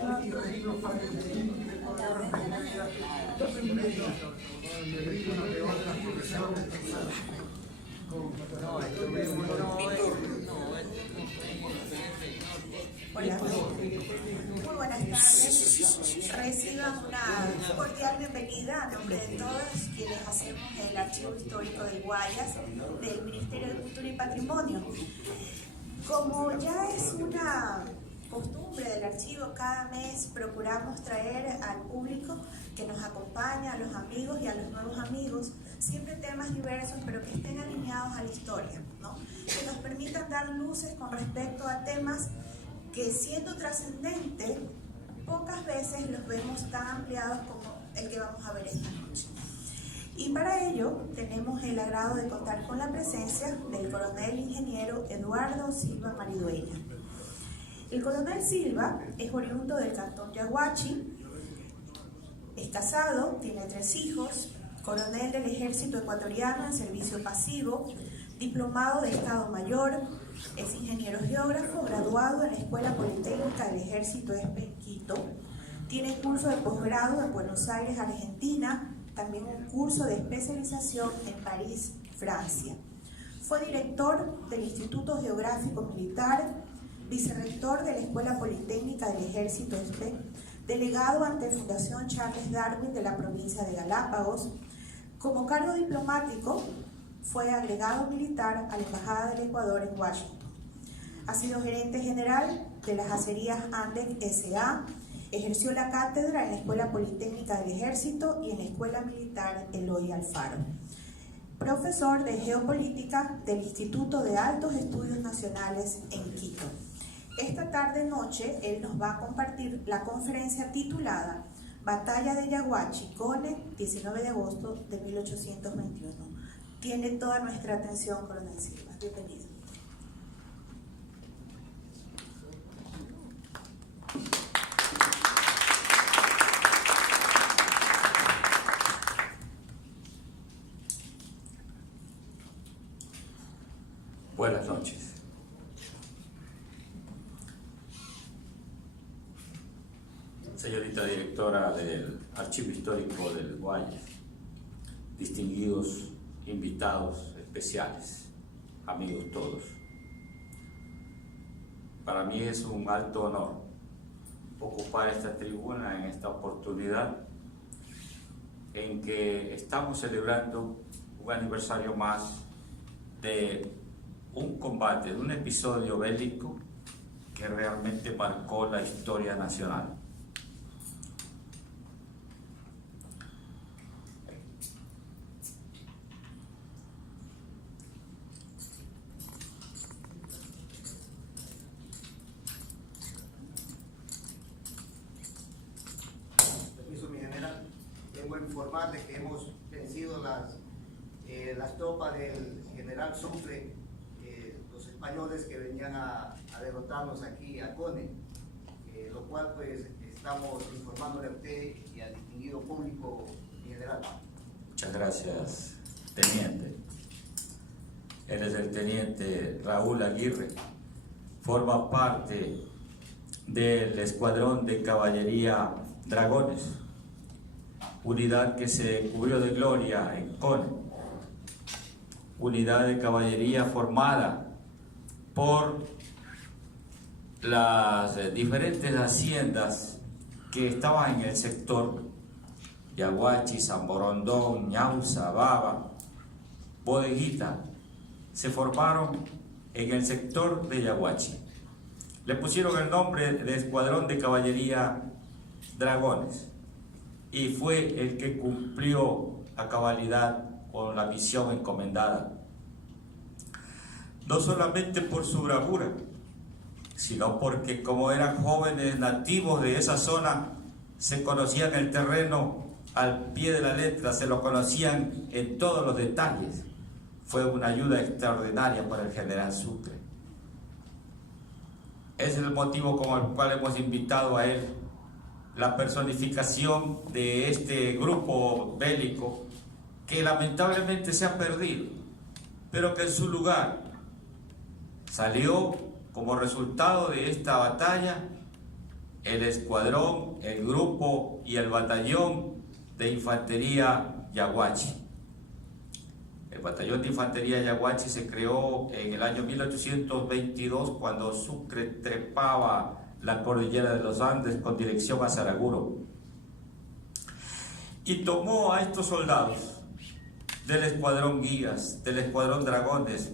Hola, muy buenas tardes. Reciban una cordial bienvenida a nombre de todos quienes hacemos el Archivo Histórico del Guayas del Ministerio de Cultura y Patrimonio. Como ya es una costumbre del archivo, cada mes procuramos traer al público que nos acompaña, a los amigos y a los nuevos amigos, siempre temas diversos, pero que estén alineados a la historia, ¿no? Que nos permitan dar luces con respecto a temas que, siendo trascendentes, pocas veces los vemos tan ampliados como el que vamos a ver esta noche. Y para ello tenemos el agrado de contar con la presencia del coronel ingeniero Eduardo Silva Maridueña. El coronel Silva es oriundo del cantón Yaguachi, es casado, tiene 3 hijos, coronel del Ejército Ecuatoriano en servicio pasivo, diplomado de Estado Mayor, es ingeniero geógrafo, graduado en la Escuela Politécnica del Ejército en Quito, tiene curso de posgrado en Buenos Aires, Argentina, también un curso de especialización en París, Francia. Fue director del Instituto Geográfico Militar, vicerrector de la Escuela Politécnica del Ejército delegado ante Fundación Charles Darwin de la provincia de Galápagos. Como cargo diplomático, fue agregado militar a la Embajada del Ecuador en Washington. Ha sido gerente general de las acerías Andec S.A., ejerció la cátedra en la Escuela Politécnica del Ejército y en la Escuela Militar Eloy Alfaro. Profesor de Geopolítica del Instituto de Altos Estudios Nacionales en Quito. Esta tarde-noche él nos va a compartir la conferencia titulada Batalla de Yaguachi, Cone, 19 de agosto de 1821. Tiene toda nuestra atención, coronel Silva. Bienvenido. Buenas noches. Señorita directora del Archivo Histórico del Guayas, distinguidos invitados especiales, amigos todos. Para mí es un alto honor ocupar esta tribuna en esta oportunidad en que estamos celebrando un aniversario más de un combate, de un episodio bélico que realmente marcó la historia nacional. Informarles que hemos vencido las tropas del general Sucre, los españoles que venían a derrotarnos aquí a Cone, lo cual pues estamos informándole a usted y al distinguido público general. Muchas gracias, teniente. Él es el teniente Raúl Aguirre, forma parte del escuadrón de caballería Dragones, unidad que se cubrió de gloria en Cone, unidad de caballería formada por las diferentes haciendas que estaban en el sector Yaguachi, San Borondón, Ñauza, Baba, Bodeguita, se formaron en el sector de Yaguachi. Le pusieron el nombre de Escuadrón de Caballería Dragones y fue el que cumplió a cabalidad con la misión encomendada. No solamente por su bravura, sino porque como eran jóvenes nativos de esa zona, se conocían el terreno al pie de la letra, se lo conocían en todos los detalles. Fue una ayuda extraordinaria para el general Sucre. Ese es el motivo con el cual hemos invitado a él, la personificación de este grupo bélico que lamentablemente se ha perdido, pero que en su lugar salió como resultado de esta batalla el escuadrón, el grupo y el batallón de infantería Yaguachi. El batallón de infantería Yaguachi se creó en el año 1822 cuando Sucre trepaba la cordillera de los Andes con dirección a Saraguro. Y tomó a estos soldados del escuadrón Guías, del escuadrón Dragones,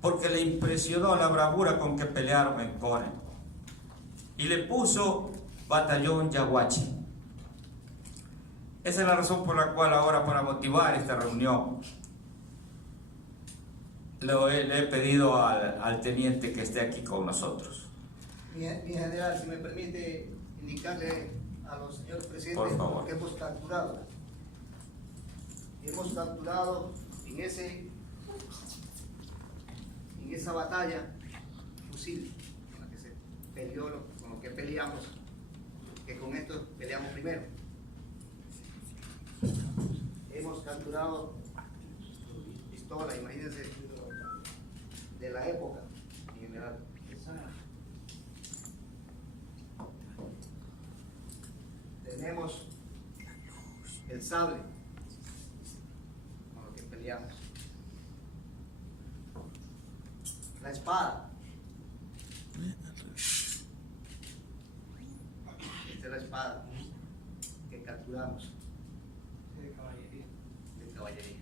porque le impresionó la bravura con que pelearon en Cone. Y le puso batallón Yaguachi. Esa es la razón por la cual ahora, para motivar esta reunión, le he pedido al teniente que esté aquí con nosotros. Mi general, si me permite indicarle a los señores presidentes, por favor, que hemos capturado. Hemos capturado en esa batalla fusil con la que se peleó, con lo que peleamos, que con esto peleamos primero. Hemos capturado pistolas, imagínense, de la época en general. Tenemos el sable con lo que peleamos, la espada. Esta es la espada que capturamos de caballería.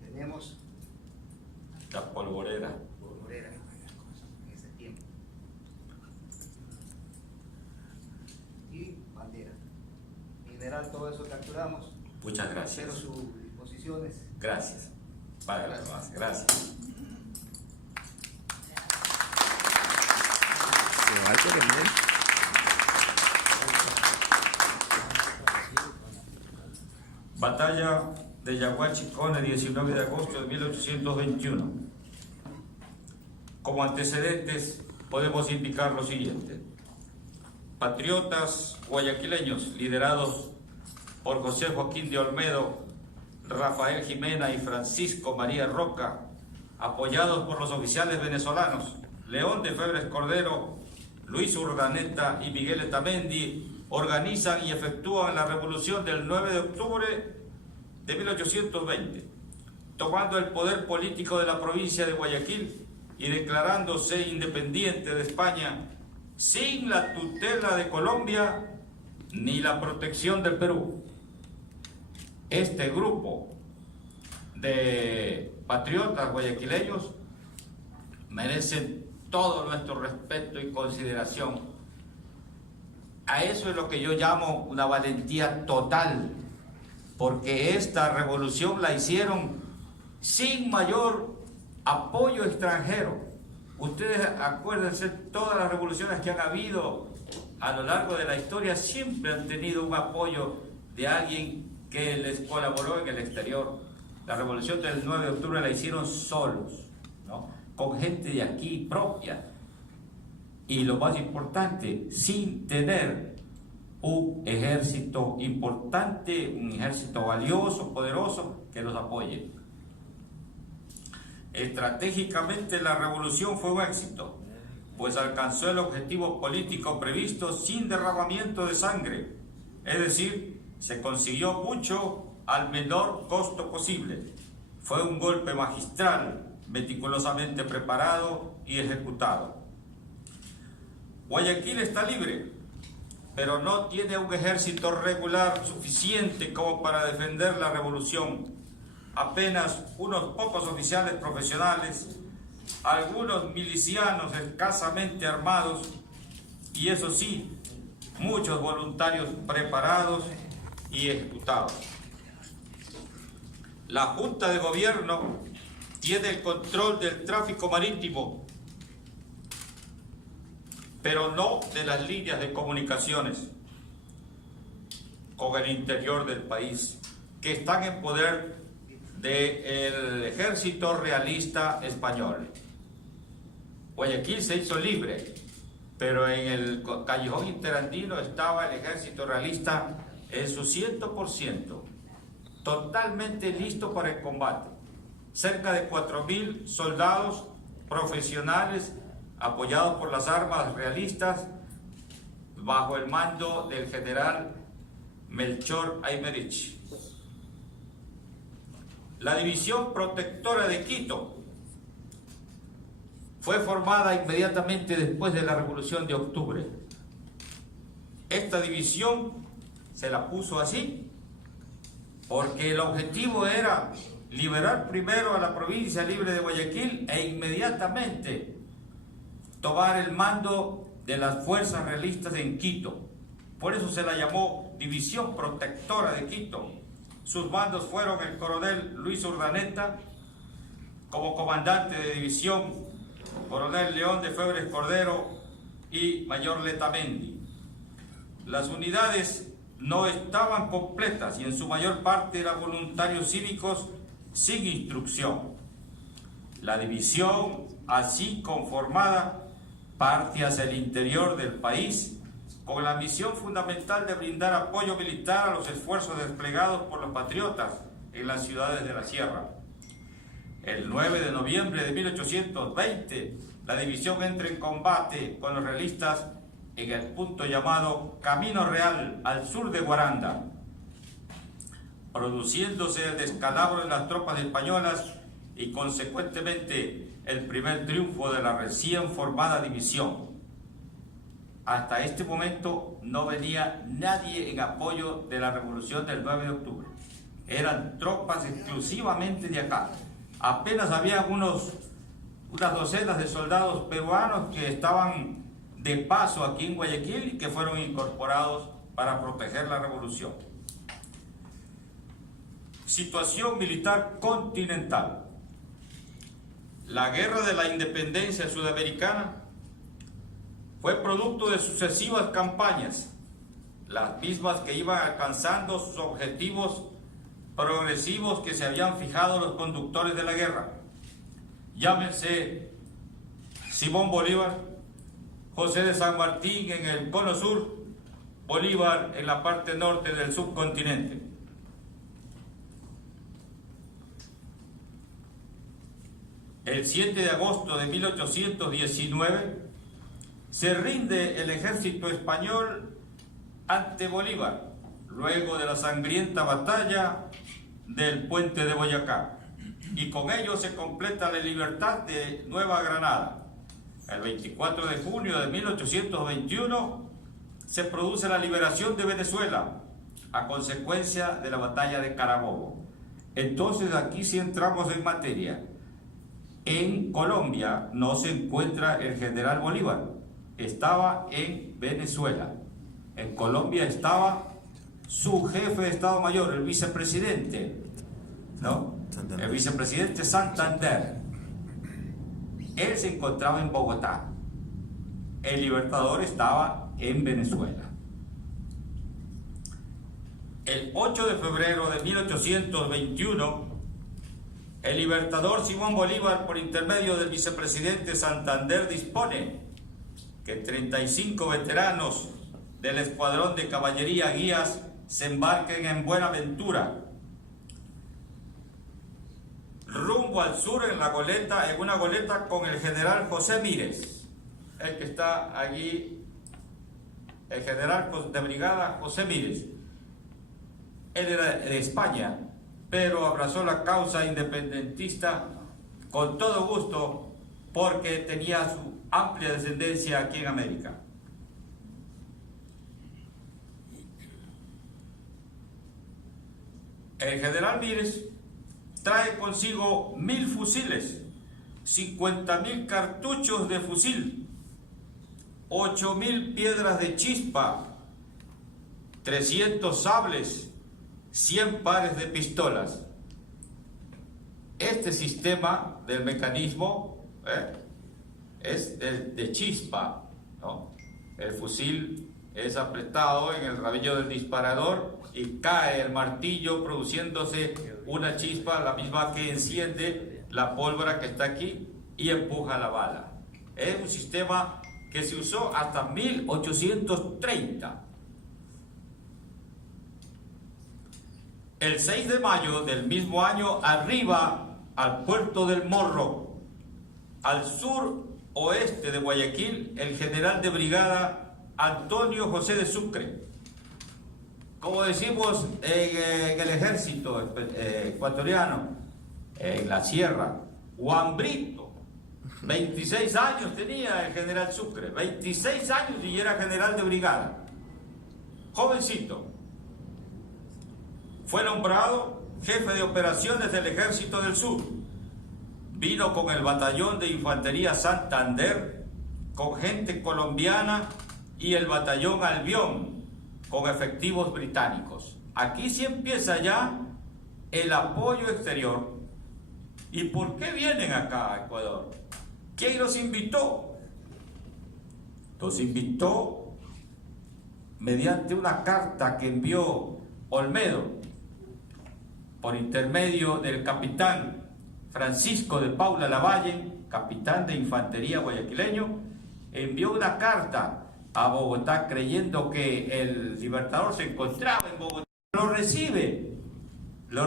Tenemos la polvorera. En ese tiempo. Y bandera. En general, todo eso capturamos. Muchas gracias. Pero sus disposiciones. Gracias. Vale, gracias. Gracias. Batalla de Yaguachi Cone, 19 de agosto de 1821. Como antecedentes podemos indicar lo siguiente. Patriotas guayaquileños liderados por José Joaquín de Olmedo, Rafael Jimena y Francisco María Roca, apoyados por los oficiales venezolanos León de Febres Cordero, Luis Urdaneta y Miguel Etamendi, organizan y efectúan la revolución del 9 de octubre de 1820, tomando el poder político de la provincia de Guayaquil y declarándose independiente de España sin la tutela de Colombia ni la protección del Perú. Este grupo de patriotas guayaquileños merecen todo nuestro respeto y consideración. A eso es lo que yo llamo una valentía total, porque esta revolución la hicieron sin mayor apoyo extranjero. Ustedes acuérdense, todas las revoluciones que han habido a lo largo de la historia siempre han tenido un apoyo de alguien que les colaboró en el exterior. La revolución del 9 de octubre la hicieron solos, ¿no? Con gente de aquí propia. Y lo más importante, sin tener un ejército importante, un ejército valioso, poderoso, que los apoye. Estratégicamente la revolución fue un éxito, pues alcanzó el objetivo político previsto sin derramamiento de sangre, es decir, se consiguió mucho al menor costo posible. Fue un golpe magistral, meticulosamente preparado y ejecutado. Guayaquil está libre, pero no tiene un ejército regular suficiente como para defender la revolución. Apenas unos pocos oficiales profesionales, algunos milicianos escasamente armados y, eso sí, muchos voluntarios preparados y ejecutados. La Junta de Gobierno tiene el control del tráfico marítimo, pero no de las líneas de comunicaciones con el interior del país, que están en poder del ejército realista español. Guayaquil se hizo libre, pero en el callejón interandino estaba el ejército realista en su 100%, totalmente listo para el combate, cerca de 4.000 soldados profesionales apoyados por las armas realistas bajo el mando del general Melchor Aymerich. La División Protectora de Quito fue formada inmediatamente después de la Revolución de Octubre. Esta división se la puso así porque el objetivo era liberar primero a la provincia libre de Guayaquil e inmediatamente tomar el mando de las fuerzas realistas en Quito. Por eso se la llamó División Protectora de Quito. Sus mandos fueron el coronel Luis Urdaneta como comandante de división, coronel León de Febres Cordero y mayor Letamendi. Las unidades no estaban completas y en su mayor parte eran voluntarios cívicos sin instrucción. La división, así conformada, parte hacia el interior del país con la misión fundamental de brindar apoyo militar a los esfuerzos desplegados por los patriotas en las ciudades de la sierra. El 9 de noviembre de 1820, la división entra en combate con los realistas en el punto llamado Camino Real, al sur de Guaranda, produciéndose el descalabro de las tropas españolas y consecuentemente el primer triunfo de la recién formada división. Hasta este momento no venía nadie en apoyo de la revolución del 9 de octubre. Eran tropas exclusivamente de acá. Apenas había unas docenas de soldados peruanos que estaban de paso aquí en Guayaquil y que fueron incorporados para proteger la revolución. Situación militar continental. La guerra de la independencia sudamericana fue producto de sucesivas campañas, las mismas que iban alcanzando sus objetivos progresivos que se habían fijado los conductores de la guerra. Llámense Simón Bolívar, José de San Martín en el cono sur, Bolívar en la parte norte del subcontinente. El 7 de agosto de 1819 se rinde el ejército español ante Bolívar, luego de la sangrienta batalla del puente de Boyacá, y con ello se completa la libertad de Nueva Granada. El 24 de junio de 1821 se produce la liberación de Venezuela a consecuencia de la batalla de Carabobo. Entonces aquí sí entramos en materia. En Colombia no se encuentra el general Bolívar, estaba en Venezuela. En Colombia estaba su jefe de Estado Mayor, el vicepresidente, ¿no? El vicepresidente Santander. Él se encontraba en Bogotá. El Libertador estaba en Venezuela. El 8 de febrero de 1821, el Libertador Simón Bolívar, por intermedio del vicepresidente Santander, dispone que 35 veteranos del escuadrón de caballería guías se embarquen en Buenaventura, rumbo al sur en una goleta con el general José Mírez, el que está allí, el general de brigada José Mírez. Él era de España, pero abrazó la causa independentista con todo gusto porque tenía su amplia descendencia aquí en América. El general Mírez trae consigo 1000 fusiles, 50.000 cartuchos de fusil, 8.000 piedras de chispa, 300 sables, 100 pares de pistolas. Este sistema del mecanismo es de chispa, ¿no? El fusil es apretado en el rabillo del disparador y cae el martillo produciéndose una chispa, la misma que enciende la pólvora que está aquí y empuja la bala. Es un sistema que se usó hasta 1830. El 6 de mayo del mismo año arriba al puerto del Morro, al sur oeste de Guayaquil, el general de brigada Antonio José de Sucre. Como decimos en el ejército ecuatoriano, en la sierra, Juan Brito. 26 años tenía el general Sucre, 26 años y era general de brigada. Jovencito. Fue nombrado jefe de operaciones del Ejército del Sur. Vino con el batallón de infantería Santander, con gente colombiana y el batallón Albión, con efectivos británicos. Aquí sí empieza ya el apoyo exterior. ¿Y por qué vienen acá a Ecuador? ¿Quién los invitó? Los invitó mediante una carta que envió Olmedo por intermedio del capitán Francisco de Paula Lavalle, capitán de infantería guayaquileño. Envió una carta a Bogotá creyendo que el Libertador se encontraba en Bogotá. Lo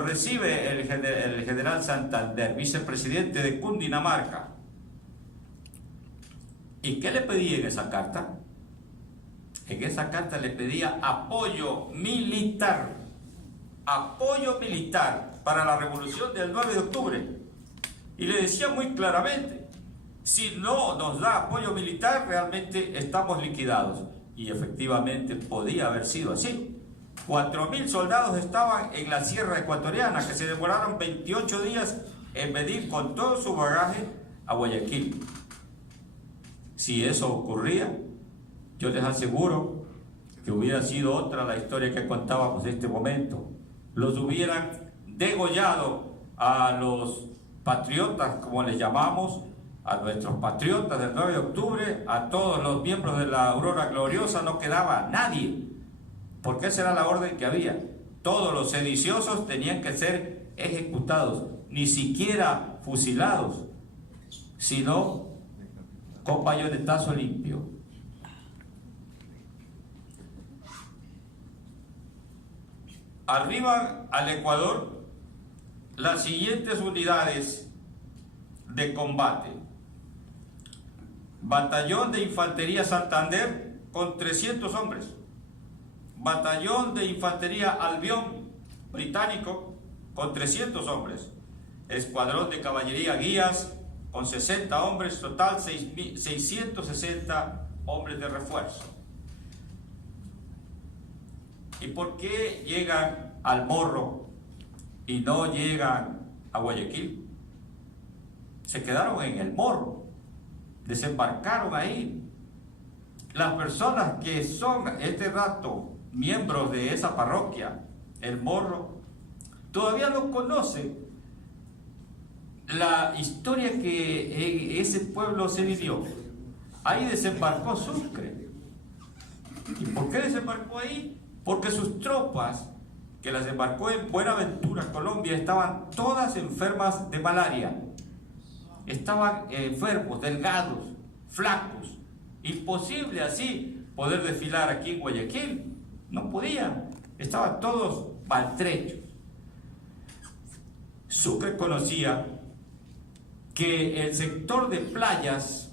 recibe el general Santander, vicepresidente de Cundinamarca. ¿Y qué le pedía en esa carta? En esa carta le pedía apoyo militar para la revolución del 9 de octubre. Y le decía muy claramente, si no nos da apoyo militar, realmente estamos liquidados. Y efectivamente podía haber sido así. 4.000 soldados estaban en la sierra ecuatoriana, que se demoraron 28 días en venir con todo su bagaje a Guayaquil. Si eso ocurría, yo les aseguro que hubiera sido otra la historia que contábamos de este momento. Los hubieran degollado a los patriotas, como les llamamos, a nuestros patriotas del 9 de octubre, a todos los miembros de la Aurora Gloriosa, no quedaba nadie, porque esa era la orden que había. Todos los sediciosos tenían que ser ejecutados, ni siquiera fusilados, sino con bayonetazo limpio. Arriban al Ecuador las siguientes unidades de combate: Batallón de Infantería Santander con 300 hombres, Batallón de Infantería Albión británico con 300 hombres, Escuadrón de Caballería Guías con 60 hombres, total 660 hombres de refuerzo. ¿Y por qué llegan al Morro y no llegan a Guayaquil? Se quedaron en el Morro, desembarcaron ahí. Las personas que son este rato miembros de esa parroquia, el Morro, todavía no conocen la historia que en ese pueblo se vivió. Ahí desembarcó Sucre. ¿Y por qué desembarcó ahí? Porque sus tropas, que las embarcó en Buenaventura, Colombia, estaban todas enfermas de malaria. Estaban enfermos, delgados, flacos. Imposible así poder desfilar aquí en Guayaquil. No podían. Estaban todos maltrechos. Sucre conocía que el sector de playas,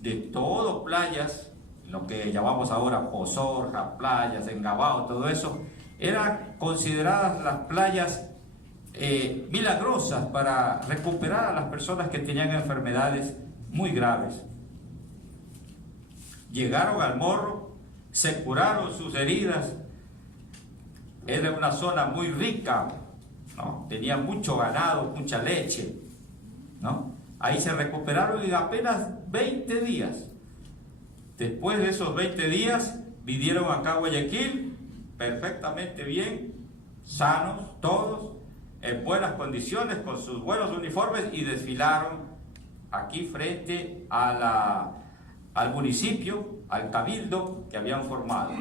de todo playas, lo que llamamos ahora Pozorja, playas, Engabao, todo eso, eran consideradas las playas milagrosas para recuperar a las personas que tenían enfermedades muy graves. Llegaron al Morro, se curaron sus heridas. Era una zona muy rica, ¿no? Tenía mucho ganado, mucha leche, ¿no? Ahí se recuperaron en apenas 20 días. Después de esos 20 días vinieron acá a Guayaquil perfectamente bien, sanos todos, en buenas condiciones, con sus buenos uniformes, y desfilaron aquí frente a al municipio, al cabildo que habían formado.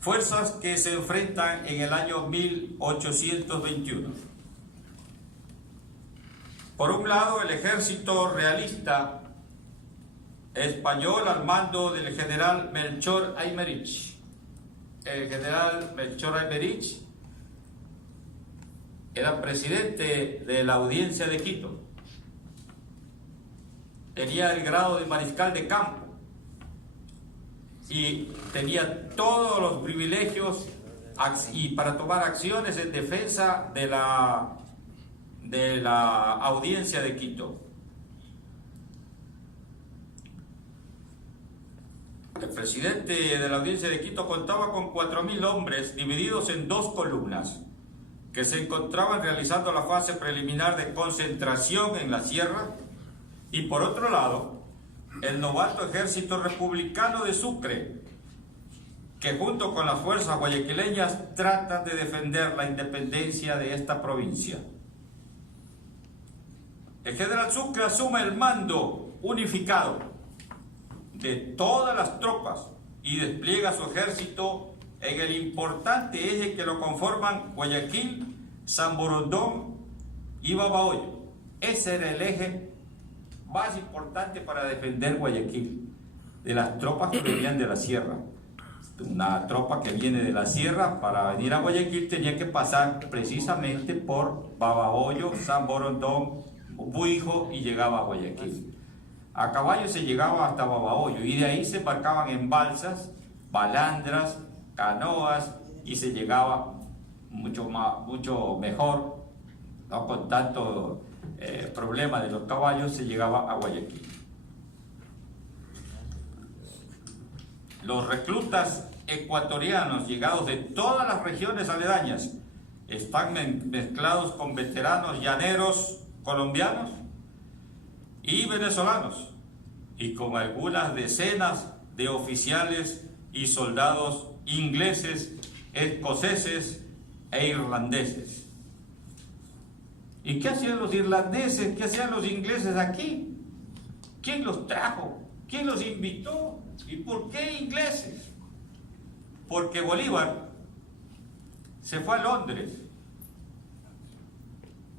Fuerzas que se enfrentan en el año 1821. Por un lado, el ejército realista español al mando del general Melchor Aymerich. El general Melchor Aymerich era presidente de la Audiencia de Quito. Tenía el grado de mariscal de campo y tenía todos los privilegios y para tomar acciones en defensa de la Audiencia de Quito. El presidente de la Audiencia de Quito contaba con 4.000 hombres divididos en 2 columnas que se encontraban realizando la fase preliminar de concentración en la sierra, y por otro lado el novato ejército republicano de Sucre, que junto con las fuerzas guayaquileñas tratan de defender la independencia de esta provincia. El general Sucre asume el mando unificado de todas las tropas y despliega su ejército en el importante eje que lo conforman Guayaquil, San Borondón y Babahoyo. Ese era el eje más importante para defender Guayaquil de las tropas que venían de la sierra. Una tropa que viene de la sierra para venir a Guayaquil tenía que pasar precisamente por Babahoyo, San Borondón, Buijo y llegaba a Guayaquil. A caballo se llegaba hasta Babahoyo y de ahí se embarcaban en balsas, balandras, canoas y se llegaba mucho mejor, no con tanto problema de los caballos, se llegaba a Guayaquil. Los reclutas ecuatorianos llegados de todas las regiones aledañas están mezclados con veteranos llaneros colombianos y venezolanos, y con algunas decenas de oficiales y soldados ingleses, escoceses e irlandeses. ¿Y qué hacían los irlandeses? ¿Qué hacían los ingleses aquí? ¿Quién los trajo? ¿Quién los invitó? ¿Y por qué ingleses? Porque Bolívar se fue a Londres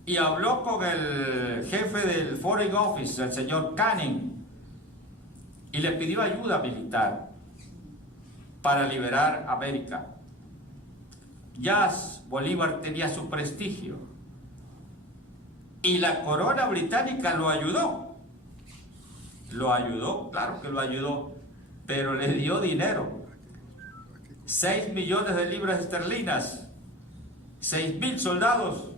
y habló con el jefe del Foreign Office, el señor Canning, y le pidió ayuda militar para liberar América. Ya Bolívar tenía su prestigio y la corona británica lo ayudó. Lo ayudó, claro que lo ayudó, pero le dio dinero. 6 millones de libras esterlinas, 6.000 soldados,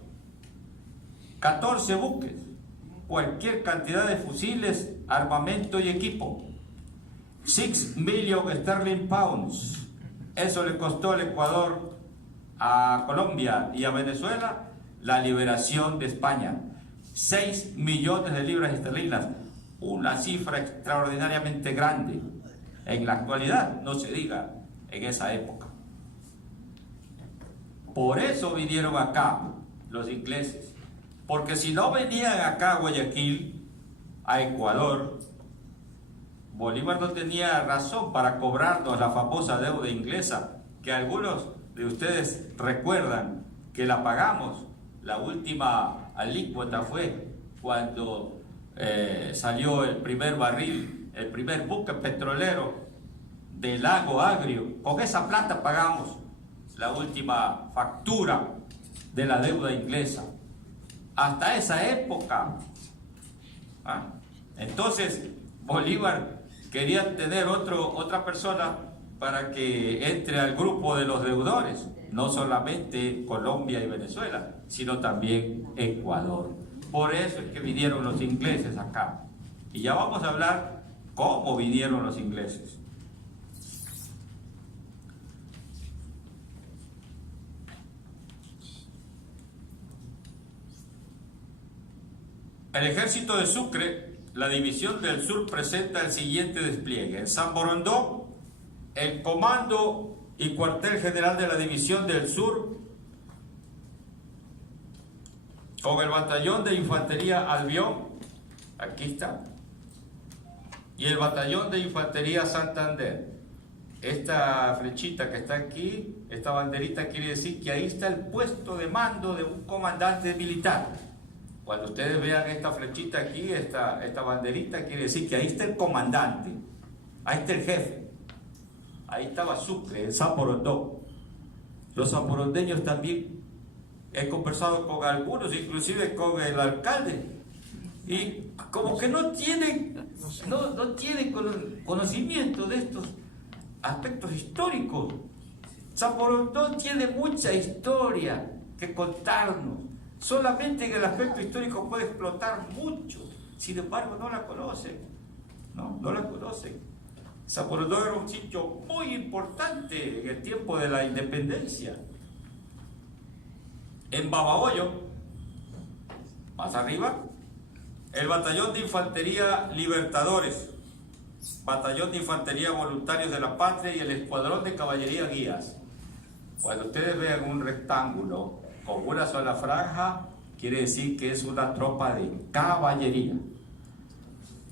14 buques, cualquier cantidad de fusiles, armamento y equipo. 6 million sterling pounds. Eso le costó al Ecuador, a Colombia y a Venezuela la liberación de España. 6 millones de libras esterlinas, una cifra extraordinariamente grande. En la actualidad, no se diga, en esa época. Por eso vinieron acá los ingleses, porque si no venían acá a Guayaquil, a Ecuador, Bolívar no tenía razón para cobrarnos la famosa deuda inglesa, que algunos de ustedes recuerdan que la pagamos. La última alícuota fue cuando salió el primer barril, el primer buque petrolero del Lago Agrio. Con esa plata pagamos la última factura de la deuda inglesa. Hasta esa época. Entonces Bolívar quería tener otra persona para que entre al grupo de los deudores, no solamente Colombia y Venezuela, sino también Ecuador. Por eso es que vinieron los ingleses acá. Y ya vamos a hablar cómo vinieron los ingleses. El ejército de Sucre, la división del sur, presenta el siguiente despliegue. En San Borondón, el comando y cuartel general de la división del sur, con el batallón de infantería Albión, aquí está, y el batallón de infantería Santander. Esta flechita que está aquí, esta banderita, quiere decir que ahí está el puesto de mando de un comandante militar. Cuando ustedes vean esta flechita aquí, esta banderita, quiere decir que ahí está el comandante, ahí está el jefe. Ahí estaba Sucre, en San Borondón. Los sanborondeños también He conversado con algunos, inclusive con el alcalde, y como que no tienen conocimiento de estos aspectos históricos. San Borondón tiene mucha historia que contarnos. Solamente en el aspecto histórico puede explotar mucho. Sin embargo, no la conocen. No la conocen. San Borondón era un sitio muy importante en el tiempo de la independencia. En Babahoyo, más arriba, el Batallón de Infantería Libertadores, Batallón de Infantería Voluntarios de la Patria y el Escuadrón de Caballería Guías. Cuando ustedes vean un rectángulo con una sola franja, quiere decir que es una tropa de caballería.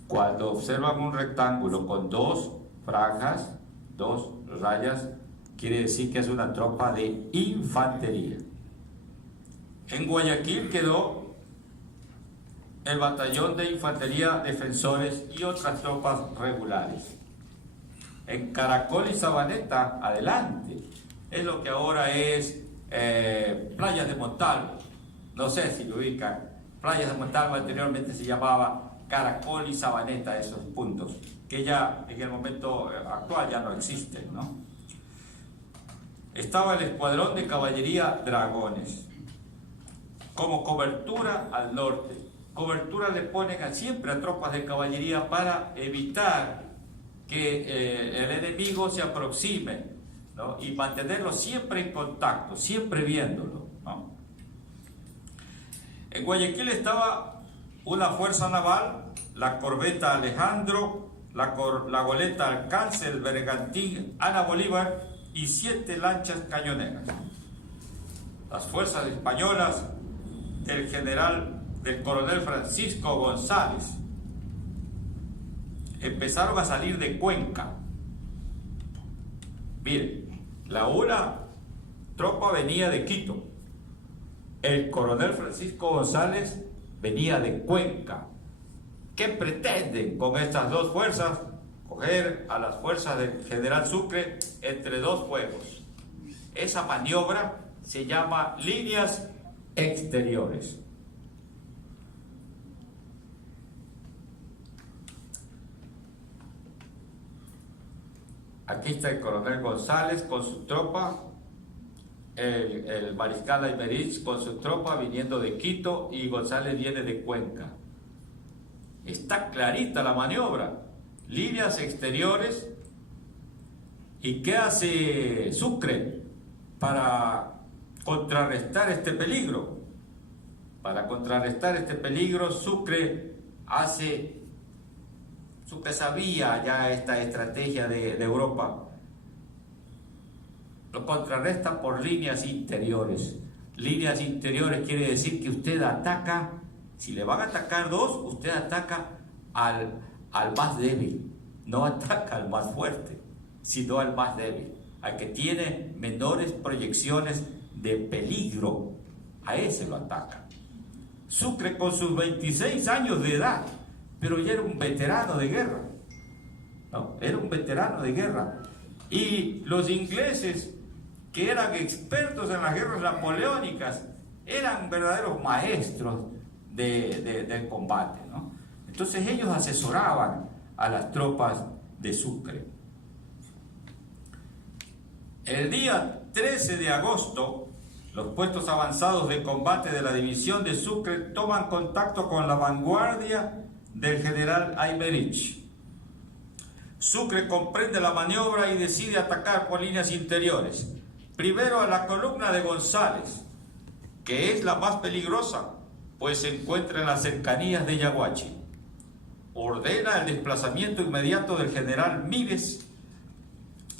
Cuando observan un rectángulo con dos franjas, dos rayas, quiere decir que es una tropa de infantería. En Guayaquil quedó el Batallón de Infantería Defensores y otras tropas regulares. En Caracol y Sabaneta, adelante, es lo que ahora es Playas de Montalvo. No sé si lo ubican. Playas de Montalvo anteriormente se llamaba Caracol y Sabaneta, esos puntos, que ya en el momento actual ya no existen, ¿no? Estaba el Escuadrón de Caballería Dragones, como cobertura al norte. Cobertura le ponen siempre a tropas de caballería para evitar que el enemigo se aproxime, ¿no? Y mantenerlo siempre en contacto, siempre viéndolo, ¿no? En Guayaquil estaba una fuerza naval, la corbeta Alejandro, la goleta Alcance, el bergantín Ana Bolívar y 7 lanchas cañoneras. Las fuerzas españolas del coronel Francisco González empezaron a salir de Cuenca. Miren, una tropa venía de Quito, el coronel Francisco González venía de Cuenca. ¿Qué pretenden con estas dos fuerzas? Coger a las fuerzas del general Sucre entre dos fuegos. Esa maniobra se llama líneas exteriores. Aquí está el coronel González con su tropa, el mariscal Aymerich con su tropa viniendo de Quito y González viene de Cuenca. Está clarita la maniobra, líneas exteriores. ¿Y qué hace Sucre para contrarrestar este peligro? Para contrarrestar este peligro, Sucre sabía ya esta estrategia de Europa. Lo contrarresta por líneas interiores. Líneas interiores quiere decir que usted ataca, si le van a atacar dos, usted ataca al más débil. No ataca al más fuerte, sino al más débil, al que tiene menores proyecciones de peligro. A ese lo ataca. Sucre con sus 26 años de edad, pero ya era un veterano de guerra. No, era un veterano de guerra. Y los ingleses, que eran expertos en las guerras napoleónicas, eran verdaderos maestros del combate, ¿no? Entonces ellos asesoraban a las tropas de Sucre. El día 13 de agosto, los puestos avanzados de combate de la división de Sucre toman contacto con la vanguardia del general Aymerich. Sucre comprende la maniobra y decide atacar por líneas interiores. Primero a la columna de González, que es la más peligrosa, pues se encuentra en las cercanías de Yaguachi. Ordena el desplazamiento inmediato del general Mírez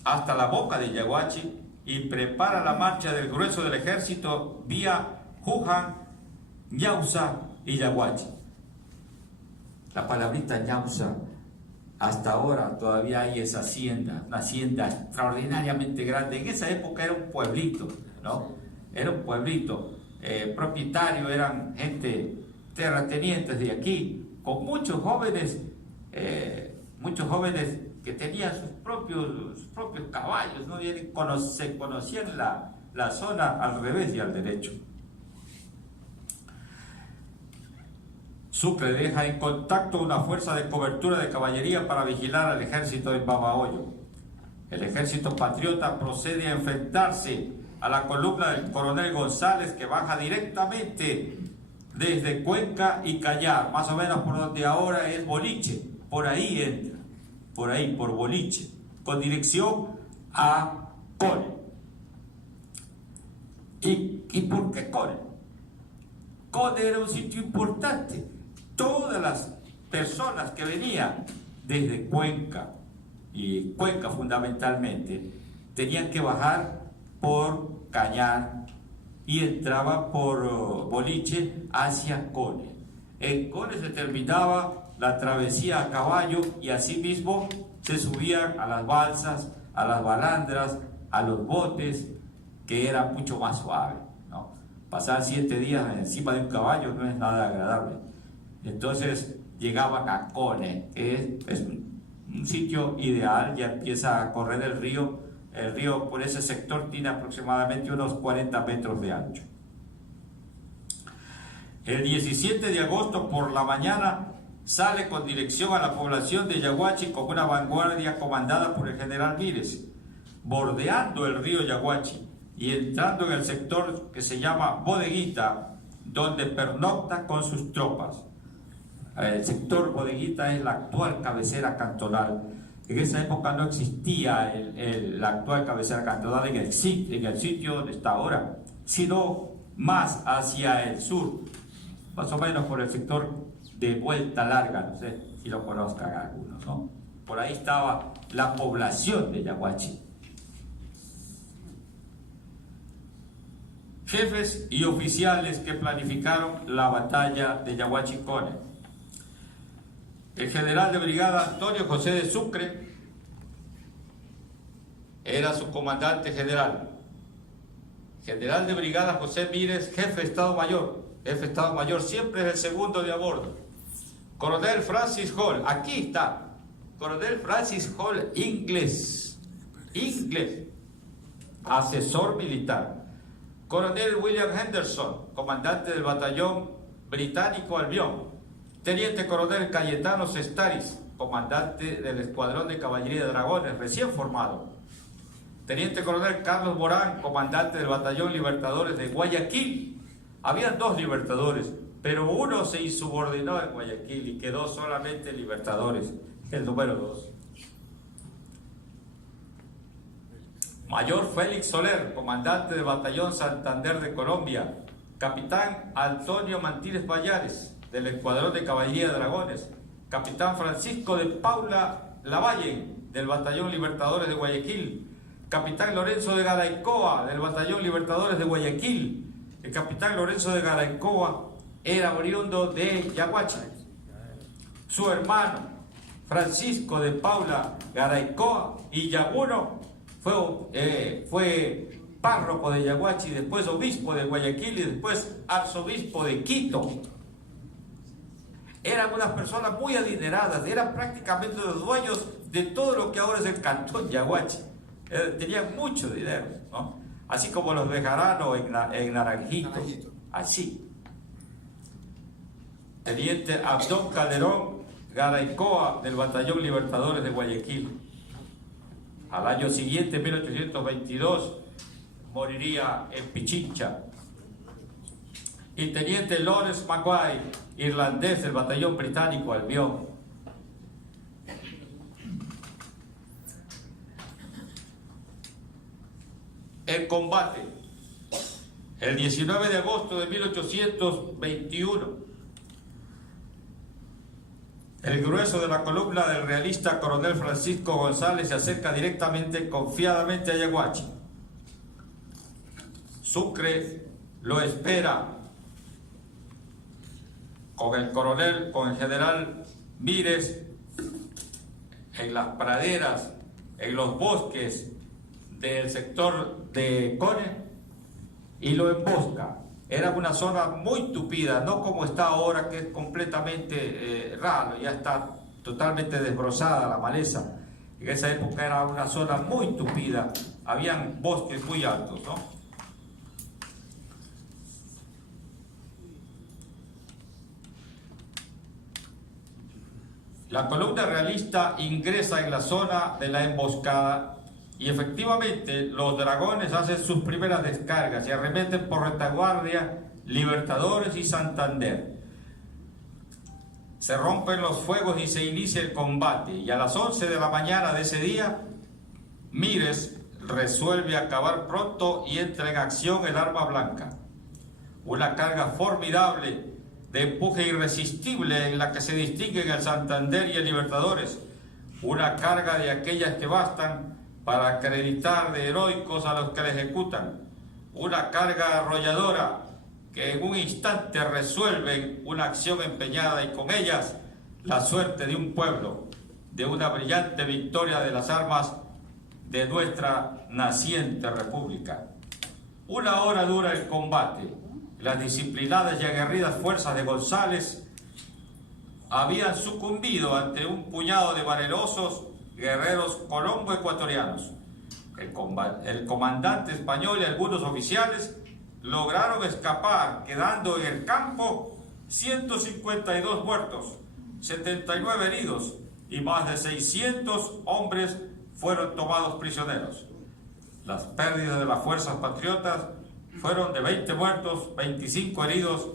hasta la boca de Yaguachi y prepara la marcha del grueso del ejército vía Juján, Ñausa y Yaguachi. La palabrita Ñausa, hasta ahora todavía hay esa hacienda, una hacienda extraordinariamente grande. En esa época era un pueblito, ¿no? Era un pueblito. Propietario eran gente, terratenientes de aquí, con muchos jóvenes que tenían sus propios caballos, ¿no? Se conocían la zona al revés y al derecho. Sucre deja en contacto una fuerza de cobertura de caballería para vigilar al ejército de Babahoyo. El ejército patriota procede a enfrentarse a la columna del coronel González, que baja directamente desde Cuenca y Cayar, más o menos por donde ahora es Boliche. Por ahí entra, por ahí, por Boliche, con dirección a Cone. ¿Y por qué Cone? Cone era un sitio importante. Todas las personas que venían desde Cuenca, y Cuenca fundamentalmente, tenían que bajar por Cañar y entraban por Boliche hacia Cone. En Cone se terminaba la travesía a caballo y asimismo se subían a las balsas, a las balandras, a los botes, que era mucho más suave, ¿no? Pasar 7 días encima de un caballo no es nada agradable. Entonces llegaban a Cone, que es un sitio ideal. Ya empieza a correr el río. El río por ese sector tiene aproximadamente unos 40 metros de ancho. El 17 de agosto por la mañana sale con dirección a la población de Yaguachi con una vanguardia comandada por el general Mírez, bordeando el río Yaguachi y entrando en el sector que se llama Bodeguita, donde pernocta con sus tropas. El sector Bodeguita es la actual cabecera cantonal. En esa época no existía la actual cabecera cantonal en el sitio donde está ahora, sino más hacia el sur, más o menos por el sector de Vuelta Larga, no sé si lo conozcan algunos, ¿no? Por ahí estaba la población de Yaguachi. Jefes y oficiales que planificaron la batalla de Yaguachi-Cone. El general de brigada Antonio José de Sucre era su comandante general. General de brigada José Mírez, jefe de Estado Mayor. Jefe de Estado Mayor siempre es el segundo de a bordo. Coronel Francis Hall, aquí está. Coronel Francis Hall, inglés. Asesor militar. Coronel William Henderson, comandante del batallón británico Albión. Teniente coronel Cayetano Sestaris, comandante del escuadrón de caballería de dragones, recién formado. Teniente coronel Carlos Morán, comandante del batallón Libertadores de Guayaquil. Habían 2 Libertadores, pero uno se insubordinó en Guayaquil y quedó solamente Libertadores, el número 2. Mayor Félix Soler, comandante del batallón Santander de Colombia. Capitán Antonio Mantínez Vallares, del escuadrón de caballería de dragones. Capitán Francisco de Paula Lavalle, del batallón Libertadores de Guayaquil. Capitán Lorenzo de Garaycoa, del batallón Libertadores de Guayaquil. El capitán Lorenzo de Garaycoa era oriundo de Yaguachi. Su hermano Francisco de Paula Garaycoa y Yaguno fue párroco de Yaguachi, después obispo de Guayaquil y después arzobispo de Quito. Eran unas personas muy adineradas, eran prácticamente los dueños de todo lo que ahora es el cantón Yaguachi. Tenían mucho dinero, ¿no? Así como los de Jarano en Naranjito, así. Teniente Abdón Calderón Garaycoa, del batallón Libertadores de Guayaquil. Al año siguiente, 1822, moriría en Pichincha. Y teniente Lawrence Maguire, irlandés del batallón británico Albión. El combate. El 19 de agosto de 1821, el grueso de la columna del realista coronel Francisco González se acerca directamente, confiadamente a Yaguachi. Sucre lo espera con el general Mírez en las praderas, en los bosques del sector de Cone, y lo embosca. Era una zona muy tupida, no como está ahora, que es completamente raro, ya está totalmente desbrozada la maleza. En esa época era una zona muy tupida, habían bosques muy altos, ¿no? La columna realista ingresa en la zona de la emboscada y efectivamente los dragones hacen sus primeras descargas y arremeten por retaguardia, Libertadores y Santander. Se rompen los fuegos y se inicia el combate, y a las 11 de la mañana de ese día, Mires resuelve acabar pronto y entra en acción el arma blanca. Una carga formidable de empuje irresistible en la que se distinguen el Santander y el Libertadores. Una carga de aquellas que bastan para acreditar de heroicos a los que la ejecutan. Una carga arrolladora que en un instante resuelven una acción empeñada y con ellas la suerte de un pueblo, de una brillante victoria de las armas de nuestra naciente república. 1 hora dura el combate. Las disciplinadas y aguerridas fuerzas de González habían sucumbido ante un puñado de valerosos guerreros colombo-ecuatorianos. El comandante español y algunos oficiales lograron escapar, quedando en el campo 152 muertos, 79 heridos y más de 600 hombres fueron tomados prisioneros. Las pérdidas de las fuerzas patriotas fueron de 20 muertos, 25 heridos.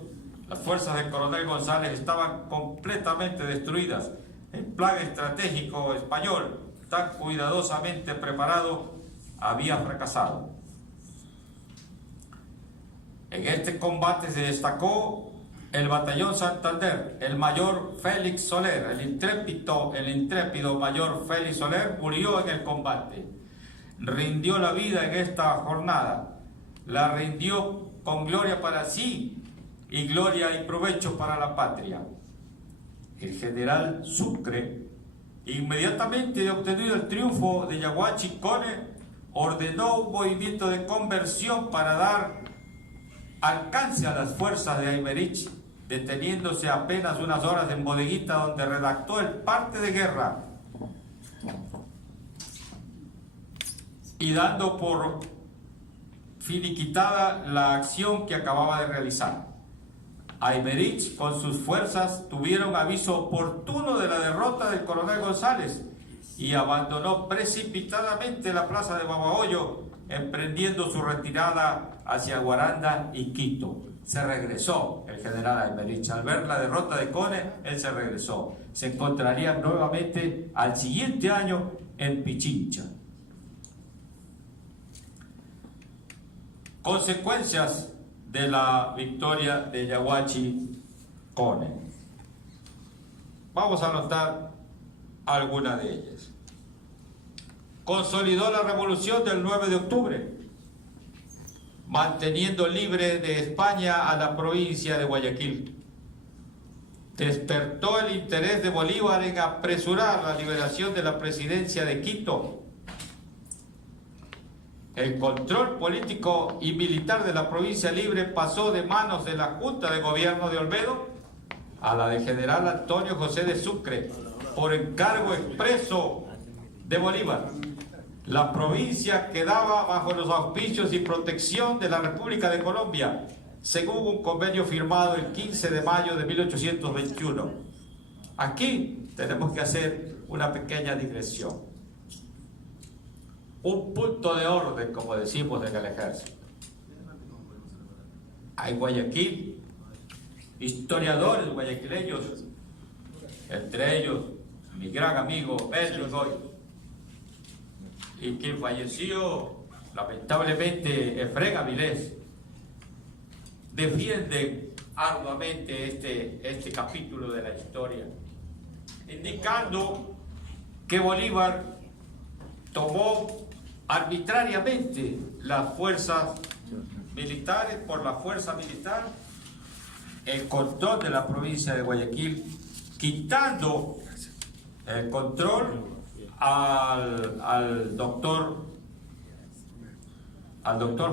Las fuerzas del coronel González estaban completamente destruidas. El plan estratégico español, tan cuidadosamente preparado, había fracasado. En este combate se destacó el batallón Santander. El mayor Félix Soler, el intrépido mayor Félix Soler, murió en el combate. Rindió la vida en esta jornada. La rindió con gloria para sí y gloria y provecho para la patria. El general Sucre, inmediatamente de obtenido el triunfo de Yaguachi Cone, ordenó un movimiento de conversión para dar alcance a las fuerzas de Aymerich, deteniéndose apenas unas horas en Bodeguita, donde redactó el parte de guerra y dando por finiquitada la acción que acababa de realizar. Aymerich con sus fuerzas tuvieron aviso oportuno de la derrota del coronel González y abandonó precipitadamente la plaza de Babahoyo, emprendiendo su retirada hacia Guaranda y Quito. Se regresó el general Aymerich. Al ver la derrota de Cone, él se regresó. Se encontraría nuevamente al siguiente año en Pichincha. Consecuencias de la victoria de Yaguachi Cone. Vamos a anotar algunas de ellas. Consolidó la revolución del 9 de octubre, manteniendo libre de España a la provincia de Guayaquil. Despertó el interés de Bolívar en apresurar la liberación de la presidencia de Quito. El control político y militar de la provincia libre pasó de manos de la Junta de Gobierno de Olmedo a la de general Antonio José de Sucre, por encargo expreso de Bolívar. La provincia quedaba bajo los auspicios y protección de la República de Colombia, según un convenio firmado el 15 de mayo de 1821. Aquí tenemos que hacer una pequeña digresión. Un punto de orden, como decimos en el ejército. Hay Guayaquil, historiadores guayaquileños, entre ellos mi gran amigo Belligoy, y quien falleció lamentablemente Efrén Avilés, defienden arduamente este capítulo de la historia, indicando que Bolívar tomó arbitrariamente las fuerzas militares, por la fuerza militar, el control de la provincia de Guayaquil, quitando el control al doctor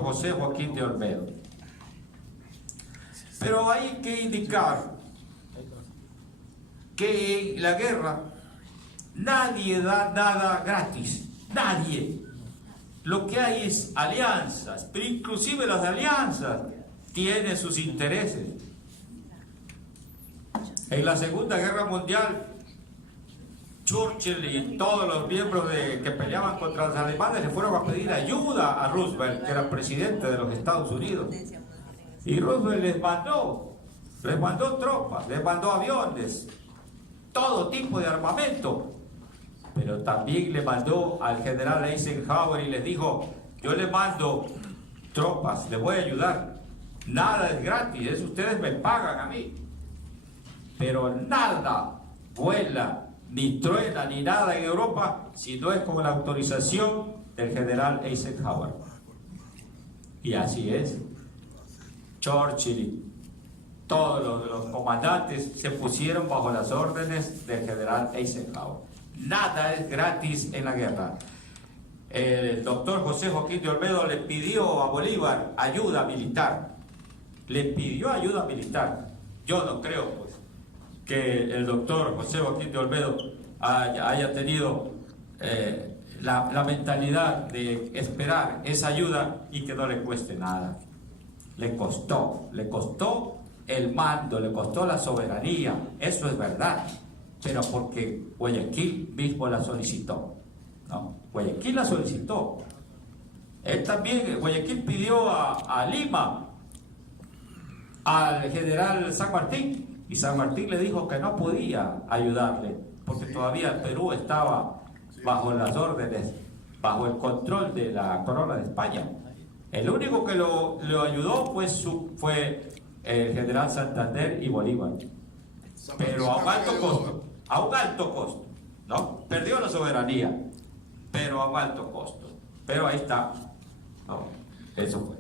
José Joaquín de Olmedo. Pero hay que indicar que en la guerra nadie da nada gratis, nadie. Lo que hay es alianzas, pero inclusive las alianzas tienen sus intereses. En la Segunda Guerra Mundial, Churchill y todos los miembros que peleaban contra los alemanes le fueron a pedir ayuda a Roosevelt, que era presidente de los Estados Unidos. Y Roosevelt les mandó tropas, les mandó aviones, todo tipo de armamento. Pero también le mandó al general Eisenhower y les dijo: yo le mando tropas, les voy a ayudar. Nada es gratis, eso ustedes me pagan a mí. Pero nada vuela, ni truena, ni nada en Europa si no es con la autorización del general Eisenhower. Y así es. Churchill, todos los comandantes se pusieron bajo las órdenes del general Eisenhower. Nada es gratis en la guerra. El doctor José Joaquín de Olmedo le pidió a Bolívar ayuda militar. Le pidió ayuda militar. Yo no creo, pues, que el doctor José Joaquín de Olmedo haya tenido la mentalidad de esperar esa ayuda y que no le cueste nada. Le costó el mando, le costó la soberanía, eso es verdad, pero porque Guayaquil mismo la solicitó, ¿no? Guayaquil la solicitó. Él también, Guayaquil pidió a Lima, al general San Martín, y San Martín le dijo que no podía ayudarle, porque todavía el Perú estaba bajo las órdenes, bajo el control de la corona de España. El único que lo ayudó fue el general Santander y Bolívar, pero a un alto costo, ¿no? Perdió la soberanía, pero a un alto costo. Pero ahí está, ¿no? Eso fue.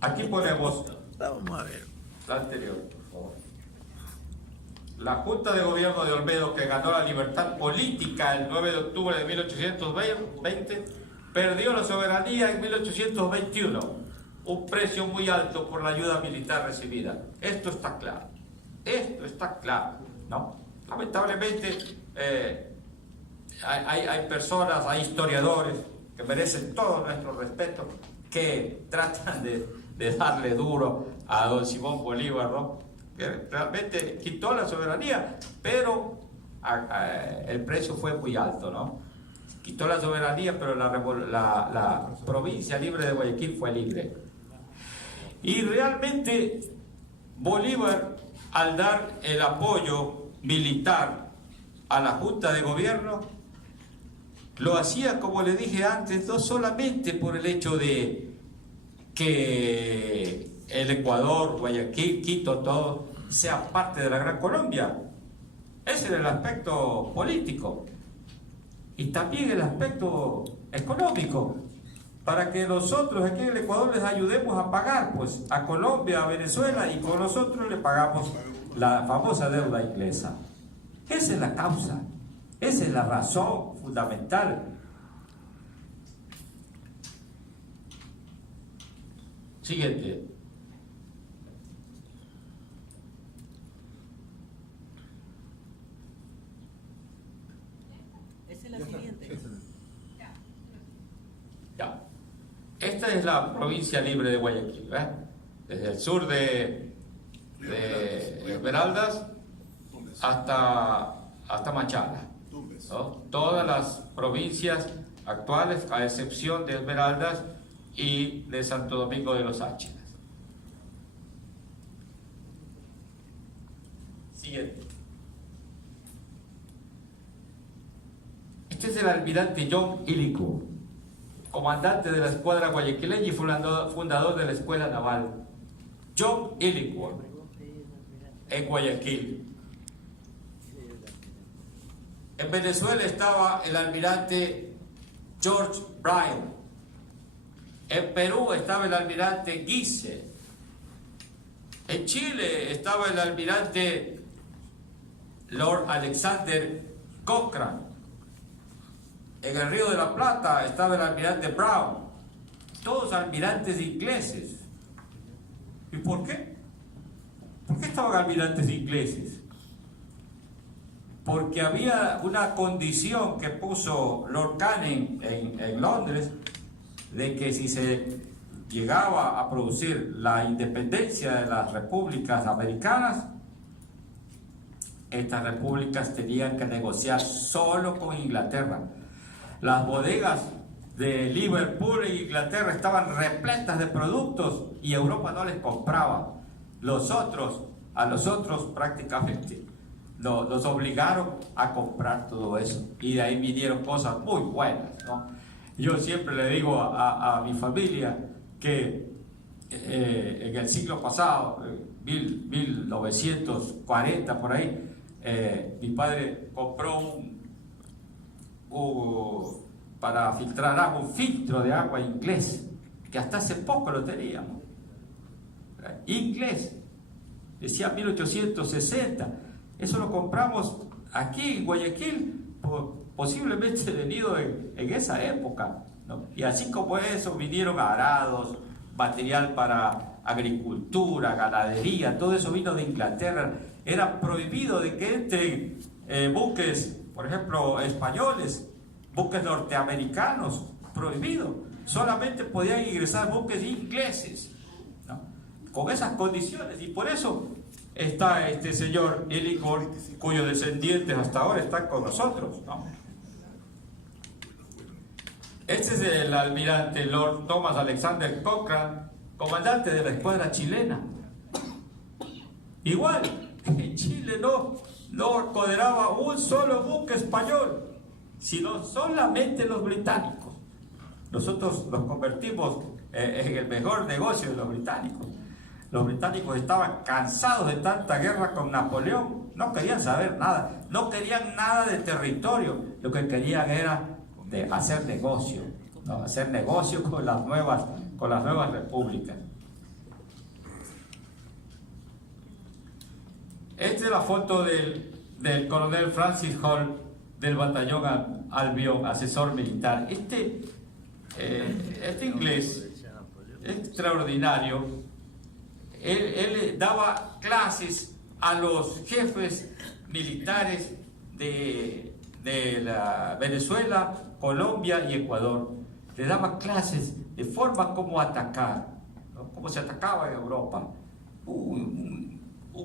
Aquí ponemos Vamos a ver la anterior, por favor. La Junta de Gobierno de Olmedo, que ganó la libertad política el 9 de octubre de 1820, perdió la soberanía en 1821, un precio muy alto por la ayuda militar recibida. Esto está claro, ¿no? Lamentablemente hay personas, hay historiadores que merecen todo nuestro respeto, que tratan de darle duro a don Simón Bolívar, ¿no? Que realmente quitó la soberanía, pero el precio fue muy alto, ¿no? Quitó la soberanía, pero la provincia libre de Guayaquil fue libre. Y realmente Bolívar, al dar el apoyo militar a la Junta de Gobierno, lo hacía, como le dije antes, no solamente por el hecho de que el Ecuador, Guayaquil, Quito, todo sea parte de la Gran Colombia. Ese era el aspecto político. Y también el aspecto económico, para que nosotros aquí en el Ecuador les ayudemos a pagar, pues, a Colombia, a Venezuela, y con nosotros le pagamos la famosa deuda inglesa. Esa es la causa, esa es la razón fundamental. Siguiente. Esa es la siguiente. Ya. Esta es la provincia libre de Guayaquil, ¿eh? Desde el sur de Esmeraldas hasta Machala, ¿no? Todas las provincias actuales, a excepción de Esmeraldas y de Santo Domingo de los Áchilas. Siguiente. Este es el almirante John Illico, comandante de la escuadra guayaquileña y fundador de la escuela naval. John Illico, en Guayaquil. En Venezuela estaba el almirante George Bryan. En Perú estaba el almirante Guise. En Chile estaba el almirante Lord Alexander Cochrane. En el Río de la Plata estaba el almirante Brown. Todos almirantes ingleses. ¿Y por qué? ¿Por qué estaban almirantes ingleses? Porque había una condición que puso Lord Canning en Londres, de que si se llegaba a producir la independencia de las repúblicas americanas, estas repúblicas tenían que negociar solo con Inglaterra. Las bodegas de Liverpool e Inglaterra estaban repletas de productos y Europa no les compraba. A los otros prácticamente los obligaron a comprar todo eso, y de ahí vinieron cosas muy buenas, ¿no? Yo siempre le digo a mi familia que en el siglo pasado, 1940 por ahí, mi padre compró para filtrar agua, un filtro de agua inglés, que hasta hace poco lo teníamos, inglés, decía 1860. Eso lo compramos aquí en Guayaquil, posiblemente venido en esa época, ¿no? Y así como eso vinieron arados, material para agricultura, ganadería, todo eso vino de Inglaterra. Era prohibido de que entren buques, por ejemplo, españoles, buques norteamericanos, prohibido. Solamente podían ingresar buques ingleses, ¿no? Con esas condiciones, y por eso está este señor Ellicott, cuyos descendientes hasta ahora están con nosotros, ¿no? Este es el almirante Lord Thomas Alexander Cochrane, comandante de la escuadra chilena. Igual, en Chile no consideraba un solo buque español, sino solamente los británicos. Nosotros nos convertimos en el mejor negocio de los británicos. Los británicos estaban cansados de tanta guerra con Napoleón, no querían saber nada, no querían nada de territorio, lo que querían era hacer negocio, ¿no? Hacer negocio con las nuevas repúblicas. Esta es la foto del coronel Francis Hall del batallón Albion, asesor militar. Este inglés extraordinario, él daba clases a los jefes militares de la Venezuela, Colombia y Ecuador. Le daba clases de forma como atacar, ¿no? Cómo se atacaba en Europa. Un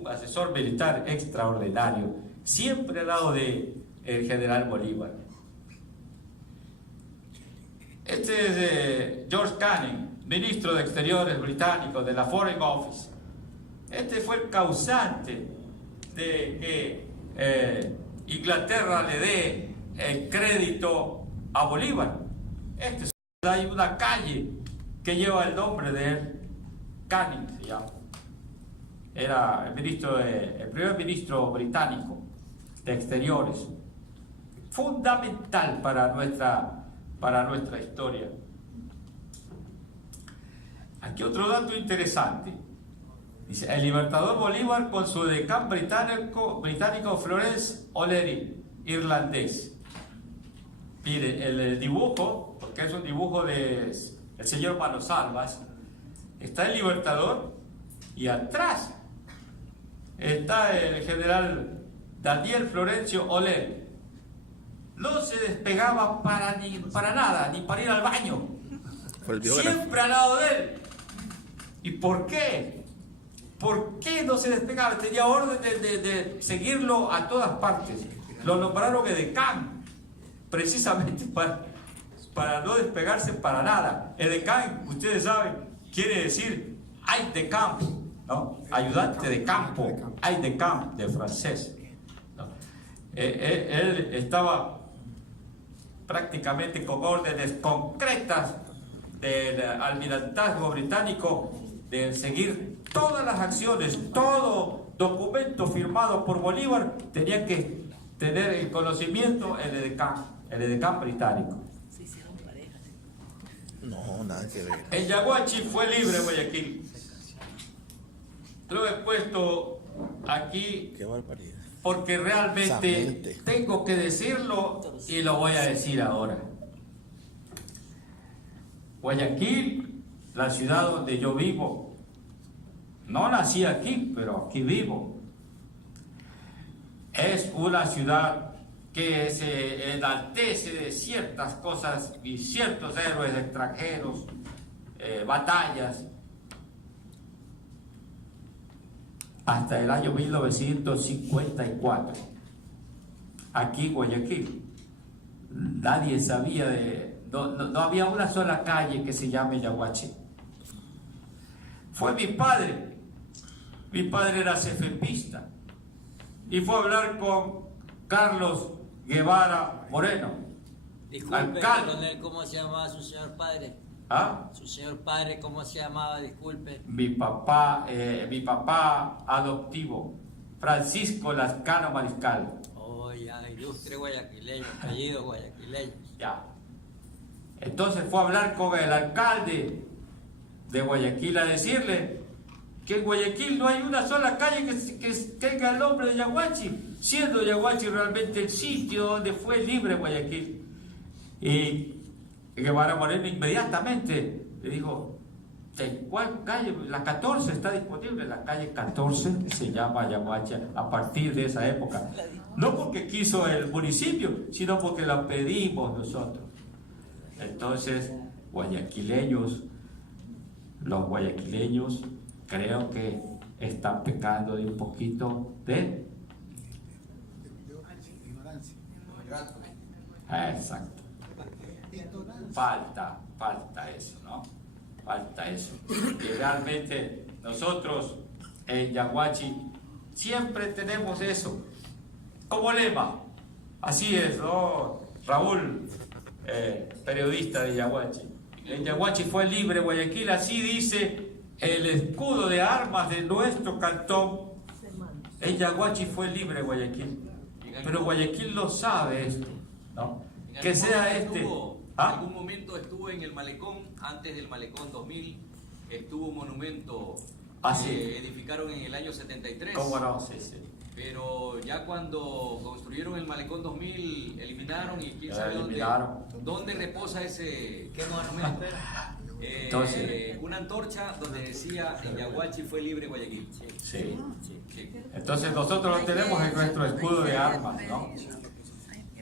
asesor militar extraordinario, siempre al lado del general Bolívar. Este es George Canning, ministro de Exteriores británico de la Foreign Office. Este fue el causante de que Inglaterra le dé el crédito a Bolívar. Hay una calle que lleva el nombre de él, Canning se llama. Era el primer ministro británico de Exteriores, fundamental para nuestra historia. Aquí otro dato interesante. Dice, el libertador Bolívar con su edecán británico Florence O'Leary, irlandés. Miren, el dibujo, porque es un dibujo del señor Manosalvas, está el libertador y atrás está el general Daniel Florencio O'Leary. No se despegaba para nada, ni para ir al baño. Siempre al lado de él. ¿Y por qué? ¿Por qué no se despegaba? Tenía orden de seguirlo a todas partes. Lo nombraron edecán, precisamente para no despegarse para nada. Edecán, ustedes saben, quiere decir aide de camp, ¿no? Ayudante de campo, aide de camp de francés, ¿no? Él estaba prácticamente con órdenes concretas del almirantazgo británico de seguir todas las acciones. Todo documento firmado por Bolívar tenía que tener el conocimiento el edecán británico. Se hicieron parejas. No, nada que ver. En Yaguachi fue libre Guayaquil. Lo he puesto aquí Qué barbaridad. porque realmente Exactamente. tengo que decirlo y lo voy a decir ahora. Guayaquil, la ciudad donde yo vivo, no nací aquí, pero aquí vivo. Es una ciudad que se enaltece de ciertas cosas y ciertos héroes extranjeros batallas, hasta el año 1954, aquí en Guayaquil. Nadie sabía no había una sola calle que se llame Yaguachi. Fue mi padre era cefepista, y fue a hablar con Carlos Guevara Moreno, Disculpe, alcalde. coronel, ¿cómo se llamaba su señor padre? ¿Ah? Su señor padre, ¿cómo se llamaba? Disculpe. Mi papá adoptivo, Francisco Lascano Mariscal. Oh, ya, ilustre guayaquileño, apellido guayaquileño. Ya. Entonces fue a hablar con el alcalde de Guayaquil a decirle que en Guayaquil no hay una sola calle que tenga el nombre de Yaguachi, siendo Yaguachi realmente el sitio donde fue libre Guayaquil. Y Guevara Moreno inmediatamente le dijo: ¿en cuál calle? La 14 está disponible. La calle 14 se llama Yaguachi a partir de esa época. No porque quiso el municipio, sino porque la pedimos nosotros. Entonces, los guayaquileños creo que están pecando de un poquito de ignorancia. Exacto. Falta eso, ¿no? Falta eso. Y realmente nosotros en Yaguachi siempre tenemos eso como lema. Así es, ¿no? Raúl, periodista de Yaguachi. En Yaguachi fue libre Guayaquil, así dice el escudo de armas de nuestro cantón. En Yaguachi fue libre Guayaquil. Pero Guayaquil lo sabe esto, ¿no? Que sea este. En algún momento estuvo en el malecón, antes del malecón 2000, estuvo un monumento que edificaron en el año 73. ¿Cómo no? Sí, sí. Pero ya cuando construyeron el malecón 2000, eliminaron, y quién sabe dónde reposa ese. ¿Qué monumento era? Entonces, una antorcha donde decía: en Yaguachi fue libre Guayaquil. Sí. Entonces nosotros lo tenemos en nuestro escudo de armas, ¿no?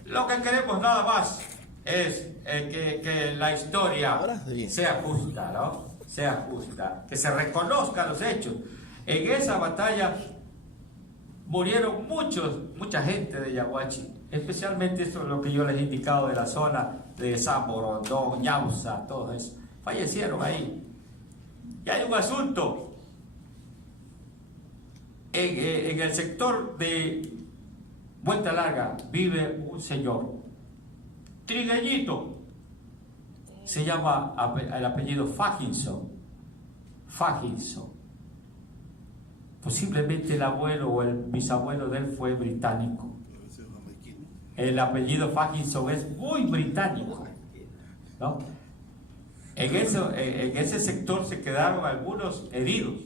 Lo que queremos nada más es que la historia sea justa, ¿no? Sea justa, que se reconozcan los hechos. En esa batalla murieron mucha gente de Yaguachi, especialmente eso es lo que yo les he indicado de la zona de San Borondón, Ñauza, todo eso. Fallecieron ahí. Y hay un asunto. En el sector de Vuelta Larga vive un señor, trigueñito, se llama el apellido Faginson. Posiblemente el abuelo o el bisabuelo de él fue británico. El apellido Faginson es muy británico, ¿no? En ese sector se quedaron algunos heridos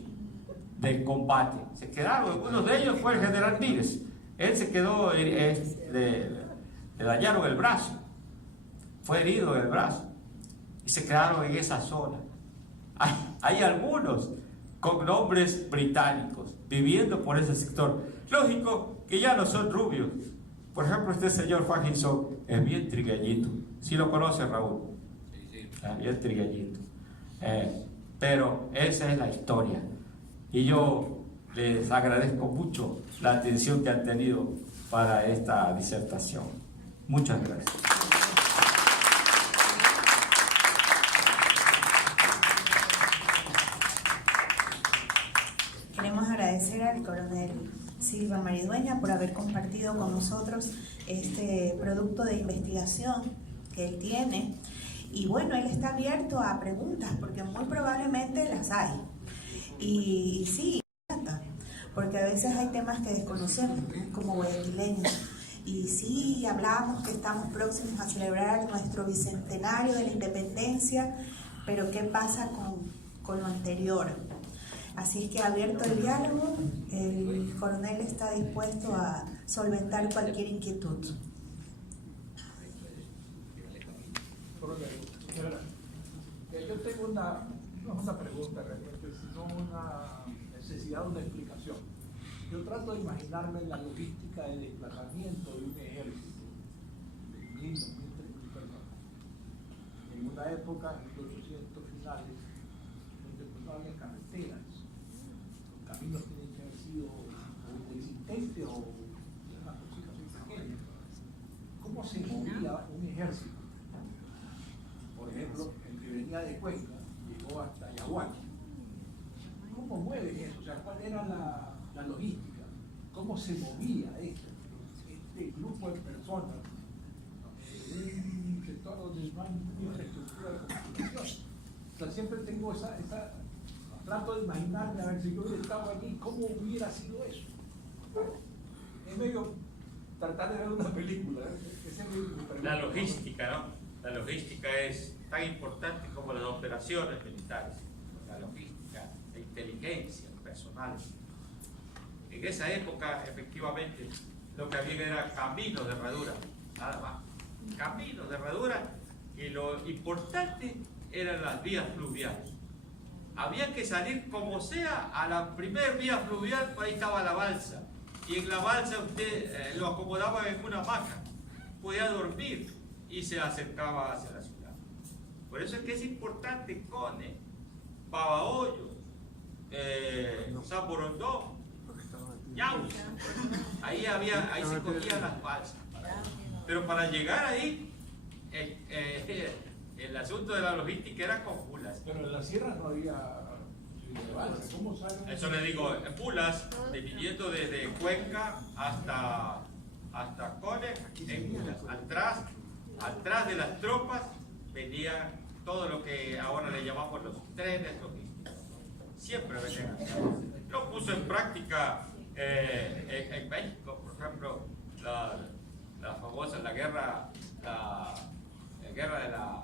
del combate. Algunos de ellos fue el general Míguez. Él se quedó, le dañaron el brazo, fue herido en el brazo, y se quedaron en esa zona. Hay algunos con nombres británicos viviendo por ese sector. Lógico que ya no son rubios. Por ejemplo, este señor Faginson es bien trigueñito. ¿Sí lo conoce, Raúl? Sí. Bien trigueñito. Pero esa es la historia. Y yo les agradezco mucho la atención que han tenido para esta disertación. Muchas gracias. Queremos agradecer al coronel Silva Maridueña por haber compartido con nosotros este producto de investigación que él tiene. Y bueno, él está abierto a preguntas porque muy probablemente las hay. Y sí, porque a veces hay temas que desconocemos, ¿no? Como guayaquileños. Y sí, hablamos que estamos próximos a celebrar nuestro bicentenario de la independencia, pero ¿qué pasa con lo anterior? Así es que abierto el diálogo, el coronel está dispuesto a solventar cualquier inquietud. Yo tengo no es una pregunta realmente, sino una necesidad de una explicación. Yo trato de imaginarme la logística de desplazamiento de un ejército de 1.000 personas en una época, en los 1800 finales, carreteras, los caminos tienen que haber sido inexistentes o unas cositas muy pequeñas. ¿Cómo se movía un ejército? Por ejemplo, el que venía de Cuenca llegó hasta Yaguachi. ¿Cómo mueven eso? O sea, ¿cuál era la logística? ¿Cómo se movía este grupo de personas en un sector donde no hay ninguna infraestructura de comunicación? O sea, siempre tengo trato de imaginarme, a ver si yo hubiera estado allí, ¿cómo hubiera sido eso? Es medio tratar de ver una película. Esa es mi pregunta. La logística, ¿no? La logística es tan importante como las operaciones militares. La logística, la inteligencia, el personal. En esa época, efectivamente, lo que había era caminos de herradura, nada más. Caminos de herradura, y lo importante eran las vías fluviales. Había que salir como sea a la primer vía fluvial, pues ahí estaba la balsa. Y en la balsa usted lo acomodaba en una hamaca, podía dormir y se acercaba hacia la ciudad. Por eso es que es importante Cone, Babahoyo, San Borondón, Ñauza. Ahí se cogían las balsas. Pero para llegar ahí, el asunto de la logística era con mulas. Pero en la sierra no había balsa. ¿Cómo salen? Eso le digo, en mulas, viniendo desde Cuenca hasta Cone, en mulas. Atrás de las tropas venía todo lo que ahora le llamamos los trenes logísticos. Siempre venían. Lo puso en práctica en México, por ejemplo, la famosa, la guerra de la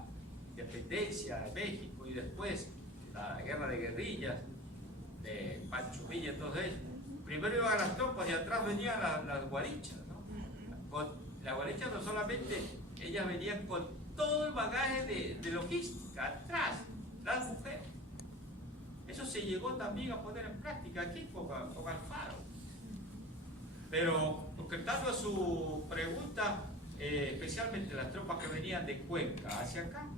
independencia de México, y después la guerra de guerrillas de Pancho Villa. Entonces, primero iban las tropas y atrás venían las guarichas, ¿no? Las guarichas no solamente, ellas venían con todo el bagaje de logística, atrás, las mujeres. Eso se llegó también a poner en práctica aquí con Alfaro. Pero, concretando a su pregunta, especialmente las tropas que venían de Cuenca hacia acá,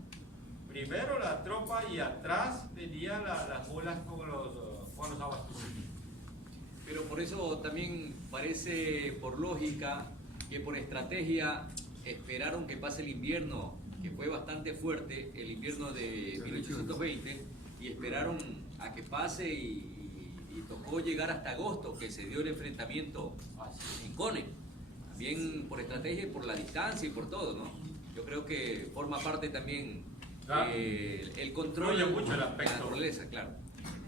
primero la tropa y atrás venían las mulas con los abastecimientos. Pero por eso también parece, por lógica, que por estrategia esperaron que pase el invierno, que fue bastante fuerte, el invierno de 1820, y esperaron a que pase y tocó llegar hasta agosto, que se dio el enfrentamiento en Cone. También por estrategia y por la distancia y por todo, ¿no? Yo creo que forma parte también el control Influye mucho el de la aspecto. naturaleza, claro.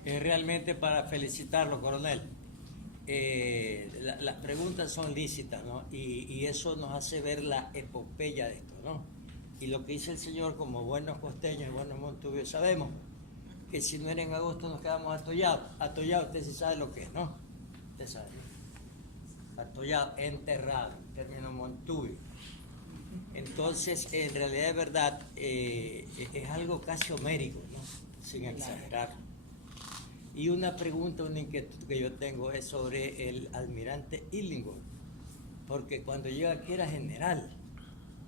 Realmente para felicitarlo, coronel. Las preguntas son lícitas, ¿no? Y eso nos hace ver la epopeya de esto, ¿no? Y lo que dice el señor, como buenos costeños y buenos montubios, sabemos que si no era en agosto nos quedamos atollados. Atollados, usted sí sabe lo que es, ¿no? Usted sabe, ¿no? Atollado, enterrado, término montubio. Entonces, en realidad es verdad, es algo casi homérico, ¿no? Sin exagerar. Y una pregunta, una inquietud que yo tengo es sobre el almirante Illingworth, porque cuando llega aquí era general.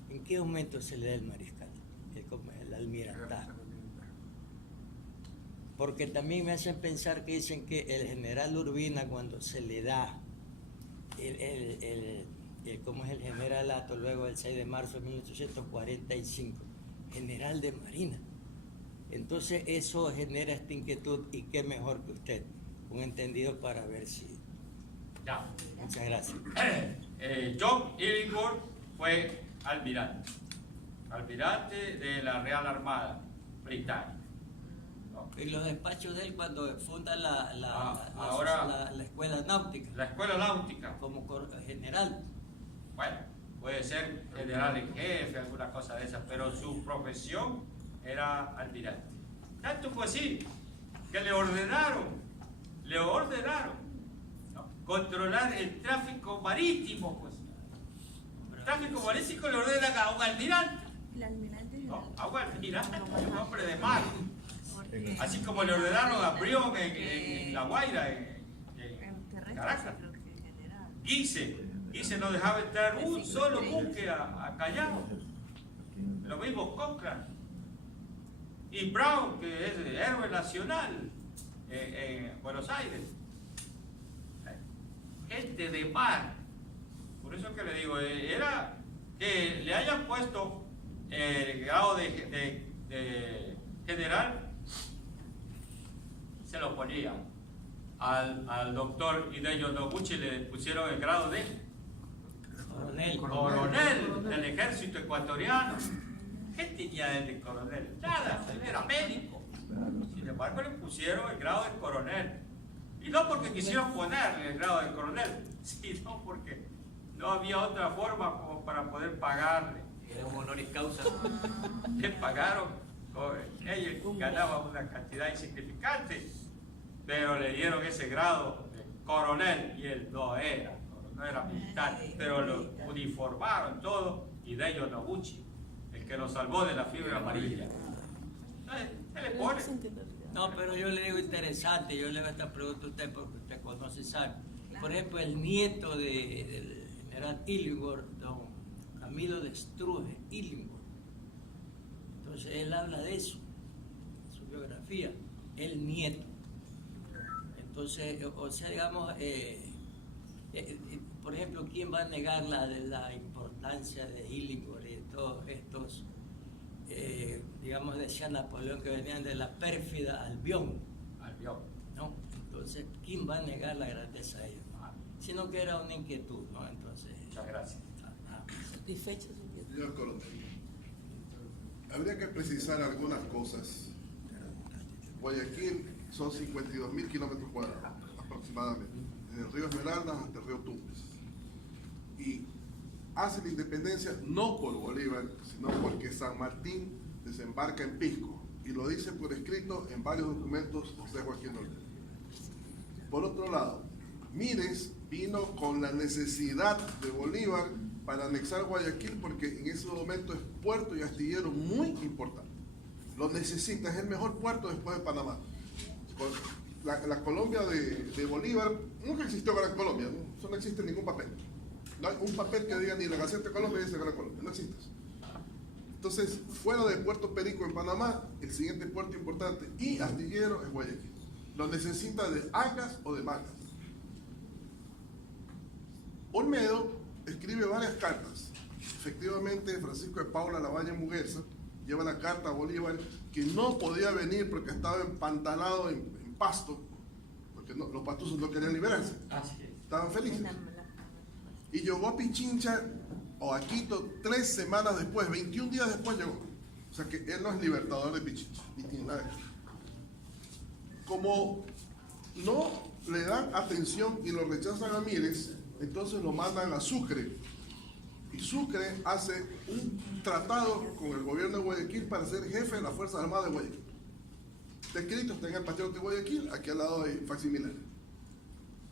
¿En qué momento se le da el mariscal, el almirantazgo? Porque también me hacen pensar que dicen que el general Urbina, cuando se le da ¿cómo es el generalato luego del 6 de marzo de 1845? General de Marina. Entonces eso genera esta inquietud, y qué mejor que usted, un entendido para ver si... Ya. Muchas gracias. John Illingworth fue almirante de la Real Armada Británica. ¿No? Y los despachos de él cuando funda ahora la escuela náutica, la escuela náutica, como general. bueno, puede ser general en jefe, alguna cosa de esas, pero su profesión era almirante. Tanto fue así que le ordenaron, ¿no?, controlar el tráfico marítimo, pues. El tráfico marítimo le ordenan a un almirante. El almirante es No, a un almirante, un hombre de mar. Así como le ordenaron a Brión en La Guaira, en Caracas. Guise no dejaba entrar un solo buque a Callao. Lo mismo Cochrane. Y Brown, que es héroe nacional, en Buenos Aires. Gente de mar. Por eso que le digo, era que le hayan puesto el grado de general, se lo ponían. Al doctor Hideo Noguchi le pusieron el grado de coronel del ejército ecuatoriano. ¿Qué tenía él de coronel? Nada, él era médico. Sin embargo, le pusieron el grado de coronel. Y no porque quisieron ponerle el grado de coronel, sino porque no había otra forma como para poder pagarle. Era un honoris causa. Le pagaron, ellos ganaban una cantidad insignificante, pero le dieron ese grado de coronel y él no era militar, pero lo uniformaron todo. Hideo Noguchi, el que nos salvó de la fiebre amarilla. Entonces, se le pone. No, pero yo le digo interesante, yo le hago esta pregunta a usted porque usted conoce, sabe. Por ejemplo, el nieto del general Illingworth, don Camilo de Struve Illingworth. Entonces él habla de eso, en su biografía, el nieto. Entonces, o sea, digamos, por ejemplo, ¿quién va a negar la importancia de Illingworth y de todos estos, digamos, decía Napoleón, que venían de la pérfida Albión, ¿no? Entonces, ¿quién va a negar la grandeza de ellos? Sino que era una inquietud, ¿no? Entonces, muchas gracias. Satisfecho su inquietud. Señor coronel, habría que precisar algunas cosas. Guayaquil son 52.000 kilómetros cuadrados aproximadamente, desde el río Esmeraldas hasta el río Tumbes. Y hace la independencia no por Bolívar, sino porque San Martín desembarca en Pisco, y lo dice por escrito en varios documentos José Joaquín Ortega. Por otro lado, Mires vino con la necesidad de Bolívar para anexar Guayaquil, porque en ese momento es puerto y astillero muy importante. Lo necesita, es el mejor puerto después de Panamá. La Colombia de Bolívar, nunca existió Gran Colombia, ¿no? Eso no existe en ningún papel. No hay un papel que diga ni la Gaceta de Colombia dice Gran Colombia, no existe eso. Entonces, fuera de Puerto Perico en Panamá, el siguiente puerto importante y astillero es Guayaquil. Lo necesita de Ancas o de Mangas. Olmedo escribe varias cartas. Efectivamente, Francisco de Paula Lavalle Muguerza lleva la carta a Bolívar que no podía venir porque estaba empantanado en Pasto, porque los pastusos no querían liberarse. Estaban felices. Y llegó a Pichincha o a Quito 3 semanas después, 21 días después llegó. O sea que él no es libertador de Pichincha, ni tiene nada que ver. Como no le dan atención y lo rechazan a Mires, entonces lo mandan a Sucre. Y Sucre hace un tratado con el gobierno de Guayaquil para ser jefe de las Fuerzas Armadas de Guayaquil. Está escrito, está en el Patriota de Guayaquil, aquí al lado hay facsimilar.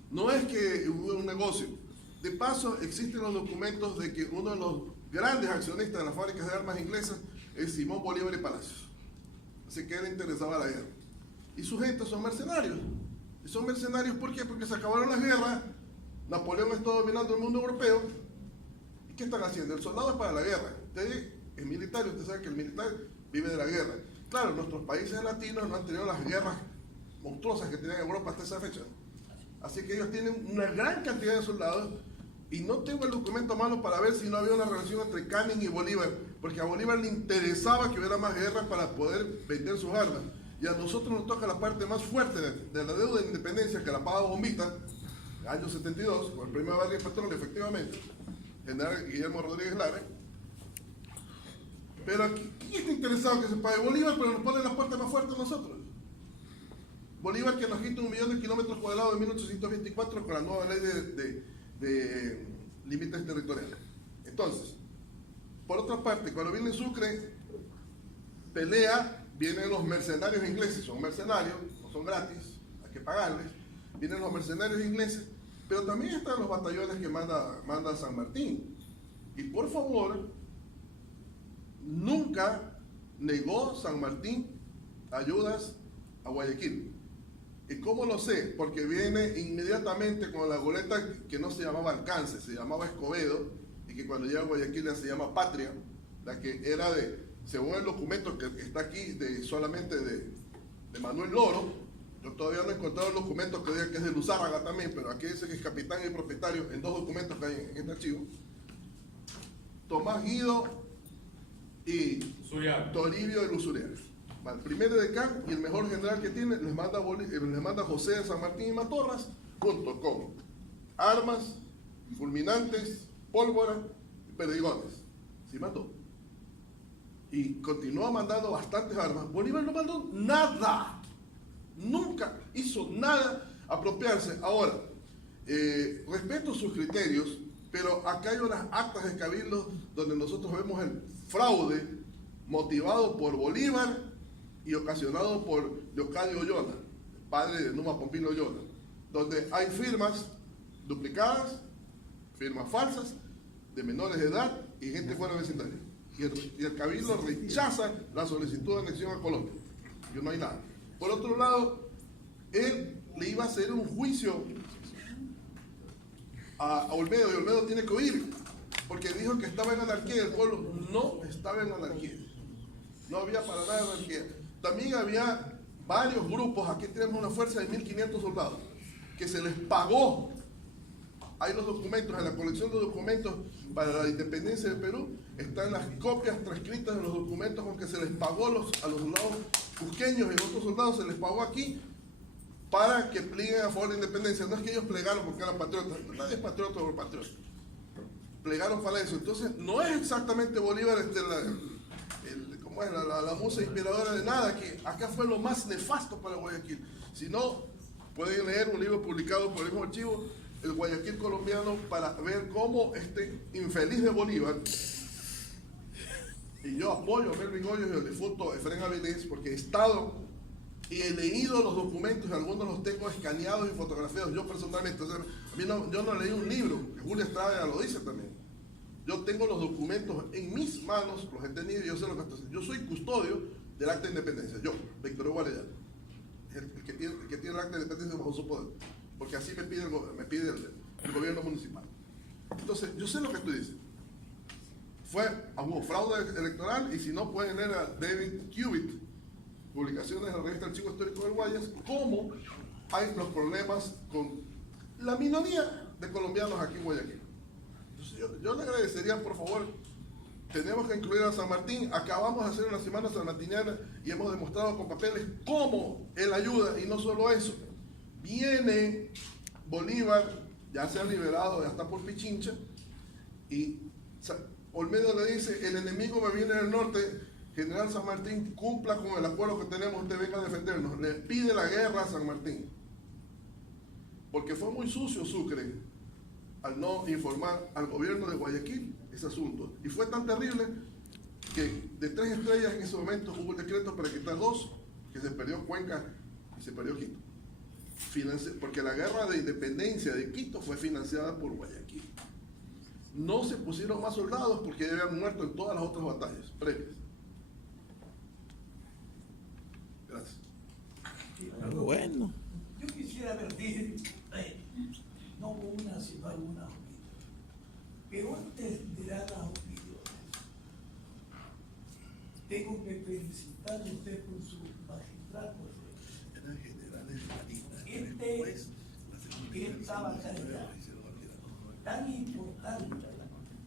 No es que hubo un negocio. De paso, existen los documentos de que uno de los grandes accionistas de las fábricas de armas inglesas es Simón Bolívar y Palacios. Así que él interesaba la guerra. Y sus gentes son mercenarios. Y son mercenarios, ¿por qué? Porque se acabaron las guerras, Napoleón está dominando el mundo europeo. ¿Y qué están haciendo? El soldado es para la guerra. Usted es militar y usted sabe que el militar vive de la guerra. Claro, nuestros países latinos no han tenido las guerras monstruosas que tenían Europa hasta esa fecha. Así que ellos tienen una gran cantidad de soldados y no tengo el documento a mano para ver si no había una relación entre Canning y Bolívar, porque a Bolívar le interesaba que hubiera más guerras para poder vender sus armas. Y a nosotros nos toca la parte más fuerte de la deuda de independencia que la paga Bombita, año 72, con el premio Vargas y Petróleo, efectivamente, general Guillermo Rodríguez Lara. Pero aquí, ¿quién está interesado que se pague? Bolívar, pero nos pone la puerta más fuerte a nosotros. Bolívar que nos quita 1 millón de kilómetros cuadrados en 1824 con la nueva ley de límites territoriales. Entonces, por otra parte, cuando viene Sucre, pelea, vienen los mercenarios ingleses, son mercenarios, no son gratis, hay que pagarles, vienen los mercenarios ingleses, pero también están los batallones que manda San Martín. Y por favor, nunca negó San Martín ayudas a Guayaquil. ¿Y cómo lo sé? Porque viene inmediatamente con la goleta que no se llamaba Alcance, se llamaba Escobedo, y que cuando llega a Guayaquil ya se llama Patria, la que era según el documento que está aquí, solamente de Manuel Loro, Yo todavía no he encontrado el documento que diga que es de Luzárraga también, pero aquí dice que es capitán y propietario en 2 documentos que hay en este archivo. Tomás Guido y Toribio de Luzuriaga. El primer edecán y el mejor general que tiene les manda José de San Martín y Matorras, junto con armas, fulminantes, pólvora y perdigones. Sí mandó. Y continúa mandando bastantes armas. Bolívar no mandó nada. Nunca hizo nada apropiarse. Ahora, respeto sus criterios, pero acá hay unas actas de cabildo donde nosotros vemos el fraude motivado por Bolívar y ocasionado por Leocadio Ollona, padre de Numa Pompín Ollona, donde hay firmas duplicadas, firmas falsas, de menores de edad y gente fuera del vecindario. Y el cabildo rechaza la solicitud de anexión a Colombia. Y no hay nada. Por otro lado, él le iba a hacer un juicio a Olmedo, y Olmedo tiene que oír, porque dijo que estaba en anarquía. El pueblo no estaba en anarquía. No había para nada anarquía. También había varios grupos. Aquí tenemos una fuerza de 1.500 soldados que se les pagó. Hay los documentos, en la colección de documentos para la independencia de Perú, están las copias transcritas de los documentos con que se les pagó a los soldados cusqueños y otros soldados, se les pagó aquí para que pleguen a favor de la independencia. No es que ellos plegaron porque eran patriotas, nadie es patriota o patriota. Plegaron para eso. Entonces, no es exactamente Bolívar la musa inspiradora de nada, que acá fue lo más nefasto para Guayaquil. Si no, pueden leer un libro publicado por el mismo archivo, El Guayaquil colombiano, para ver cómo este infeliz de Bolívar, y yo apoyo a Melvin Hoyos y al difunto Efrén Avilés, porque he estado y he leído los documentos, y algunos los tengo escaneados y fotografiados, yo personalmente. O sea, yo no leí un libro, que Julia Estrada lo dice también. Yo tengo los documentos en mis manos, los he tenido y yo sé lo que estoy haciendo. Yo soy custodio del acta de independencia, yo, Víctor Hugo Arellano, el que tiene el acta de independencia bajo su poder, porque así me pide el gobierno municipal. Entonces, yo sé lo que tú dices. Hubo fraude electoral, y si no, pueden leer a David Cubitt, publicaciones de la revista Archivo Histórico del Guayas, cómo hay los problemas con la minoría de colombianos aquí en Guayaquil. Entonces, yo le agradecería, por favor, tenemos que incluir a San Martín. Acabamos de hacer una semana sanmartiniana y hemos demostrado con papeles cómo él ayuda, y no solo eso. Viene Bolívar, ya se ha liberado, ya está por Pichincha, y Olmedo le dice: el enemigo me viene del norte, General San Martín, cumpla con el acuerdo que tenemos, usted venga a defendernos. Le pide la guerra a San Martín, porque fue muy sucio Sucre al no informar al gobierno de Guayaquil ese asunto. Y fue tan terrible que de 3 estrellas en ese momento hubo el decreto para quitar 2, que se perdió Cuenca y se perdió Quito. Porque la guerra de independencia de Quito fue financiada por Guayaquil. No se pusieron más soldados porque ya habían muerto en todas las otras batallas previas. Gracias. Bueno. Yo quisiera advertir, no una, sino algunas opiniones. Pero antes de dar las opiniones, tengo que felicitarle a usted por su magistral esta batalla tan importante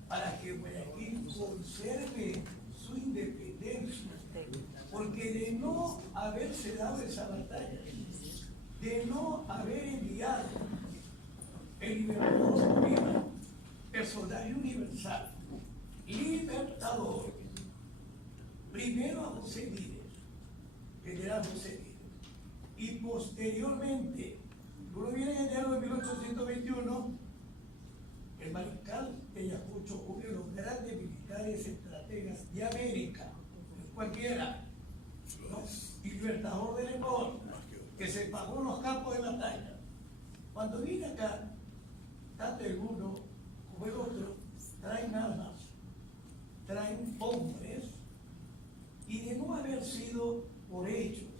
para que Guayaquil conserve su independencia, porque de no haberse dado esa batalla, de no haber enviado el libertador Bolívar, personaje universal, libertador, primero a José Líder, general José Líder, y posteriormente, uno viene en enero de 1821, el mariscal de Ayacucho, uno de los grandes militares estrategas de América, no es cualquiera, ¿no? Y libertador del Ecuador, que se pagó en los campos de batalla. Cuando viene acá, tanto el uno como el otro traen armas, traen hombres, y de no haber sido por hechos,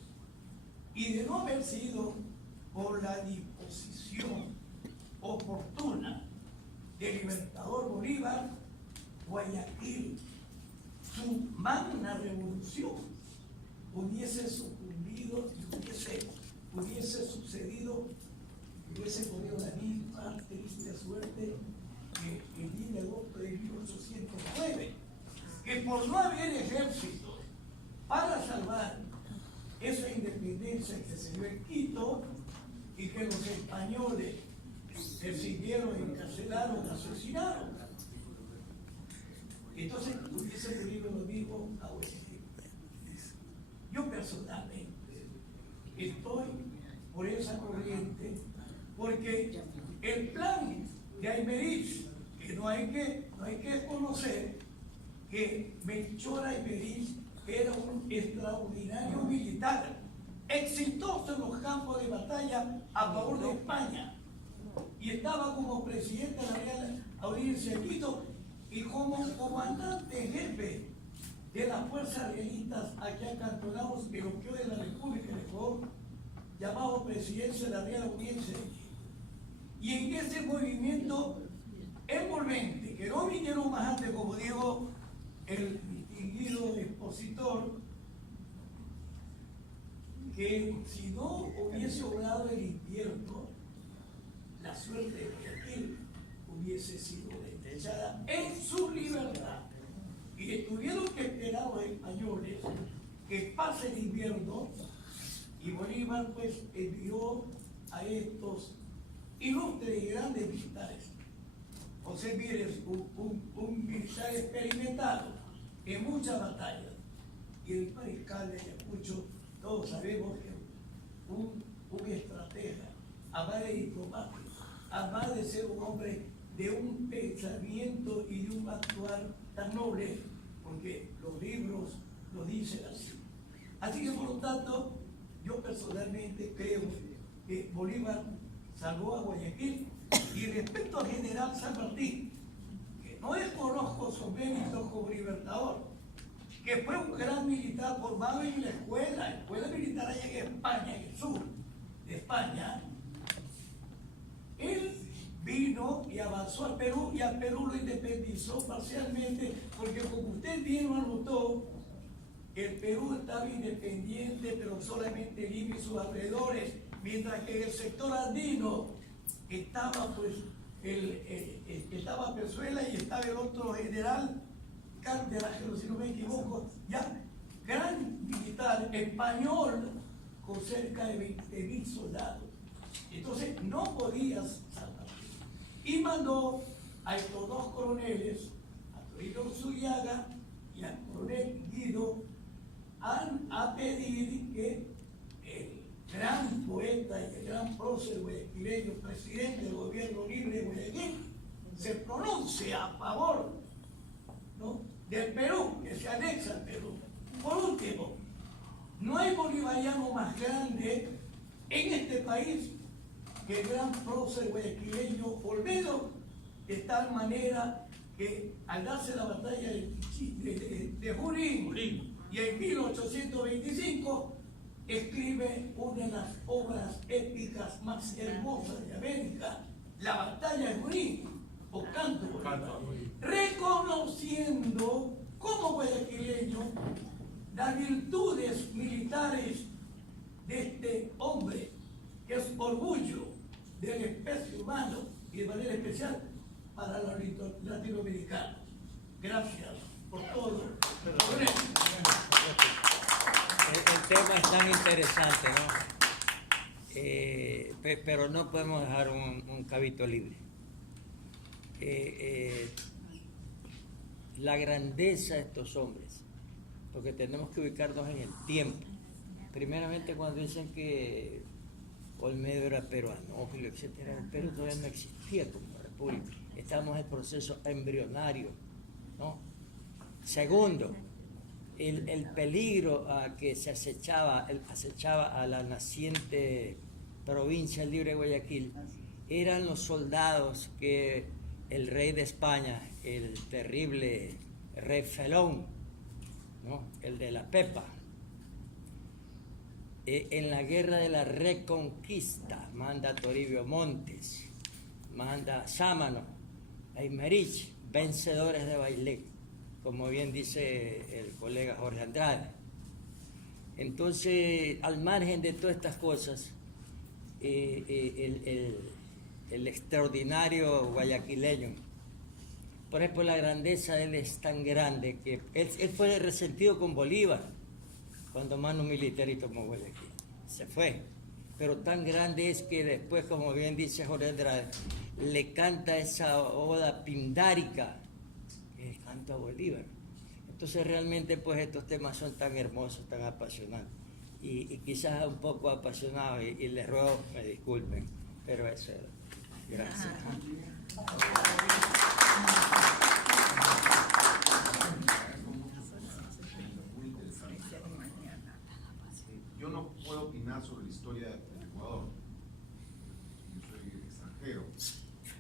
y de no haber sido por la disposición oportuna del libertador Bolívar, Guayaquil, su magna revolución, hubiese sucumbido y hubiese hubiese sucedido, hubiese corrido la misma triste suerte que el 10 de agosto de 1809, que por no haber ejército para salvar esa independencia que se dio en Quito y que los españoles persiguieron, encarcelaron, asesinaron. Entonces hubiese tenido lo mismo a Guayaquil. Yo personalmente estoy por esa corriente porque el plan de Aymerich, que no hay que conocer, que Melchor Aymerich era un extraordinario militar, exitoso en los campos de batalla a favor de España, y estaba como presidente de la Real Audiencia de Quito y como comandante jefe de las fuerzas realistas aquí acantonados en lo que hoy es la República de Ecuador, llamado Presidencia de la Real Audiencia de Quito. Y en ese movimiento envolvente, que no vinieron más antes, como digo, el distinguido expositor, que si no hubiese obrado el invierno, la suerte de Guayaquil hubiese sido destrechada en su libertad. Y tuvieron que esperar los españoles que pase el invierno, y Bolívar pues envió a estos ilustres y grandes militares. José Mírez, un militar experimentado en muchas batallas, y el mariscal de Ayacucho, todos sabemos que un estratega, además de diplomático, además de ser un hombre de un pensamiento y de un actuar tan noble, porque los libros lo dicen así. Así que por lo tanto, yo personalmente creo que Bolívar salvó a Guayaquil. Y respecto al general San Martín, que no desconozco sus méritos como libertador, que fue un gran militar formado en la escuela militar allá en España, en el sur de España, él vino y avanzó al Perú, y al Perú lo independizó parcialmente, porque como usted bien lo anotó, el Perú estaba independiente, pero solamente Lima y sus alrededores, mientras que en el sector andino estaba pues estaba Pezuela y estaba el otro general Cárdenas, si no me equivoco, ya gran militar español con cerca de 20.000 soldados. Entonces no podías salvar. Y mandó a estos dos coroneles, a Toribio Zuriaga y al coronel Guido, a pedir que el gran poeta y el gran prócer guayaquileño, presidente del gobierno libre de Guayaquil, se pronuncie a favor, ¿no?, del Perú, que se anexa al Perú. Por último, no hay bolivariano más grande en este país que el gran prócer guayaquileño Olmedo, de tal manera que al darse la batalla de Junín y en 1825 escribe una de las obras épicas más hermosas de América, la batalla de Junín, o Canto Bolívar, reconociendo como guayaquileño las virtudes militares de este hombre, que es orgullo de la especie humana y de manera especial para los latinoamericanos. Gracias por todo. El tema es tan interesante, ¿no? Pero no podemos dejar un cabito libre. La grandeza de estos hombres, porque tenemos que ubicarnos en el tiempo. Primeramente, cuando dicen que Olmedo era peruano, etcétera, el Perú todavía no existía como república. Estamos en proceso embrionario, ¿no? Segundo, el peligro a que se acechaba a la naciente provincia libre de Guayaquil eran los soldados que el rey de España, el terrible rey Felón, ¿no?, el de la Pepa, en la guerra de la Reconquista manda a Toribio Montes, manda a Sámano, a Aymerich, vencedores de Bailén, como bien dice el colega Jorge Andrade. Entonces, al margen de todas estas cosas, el extraordinario guayaquileño. Por ejemplo, la grandeza de él es tan grande que él fue resentido con Bolívar cuando Mano Militari tomó Guayaquil. Se fue. Pero tan grande es que después, como bien dice Jorge Andrade, le canta esa oda pindárica, el canto a Bolívar. Entonces realmente pues estos temas son tan hermosos, tan apasionantes. Y quizás un poco apasionado, y les ruego me disculpen, pero eso era. Gracias. Yo no puedo opinar sobre la historia del Ecuador. Yo soy extranjero,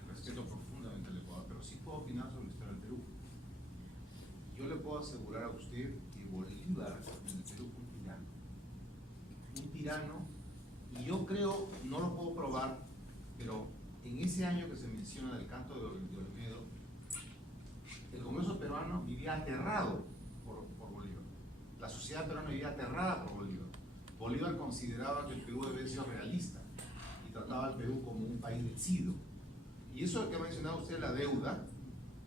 respeto profundamente al Ecuador, pero sí puedo opinar sobre la historia del Perú. Yo le puedo asegurar a usted que Bolívar en el Perú fue un tirano. Un tirano, y yo creo, no lo puedo probar, pero en ese año que se menciona del canto de Olmedo, el Congreso peruano vivía aterrado por Bolívar. La sociedad peruana vivía aterrada por Bolívar. Bolívar consideraba que el Perú debía ser realista y trataba al Perú como un país vencido. Y eso que ha mencionado usted, la deuda,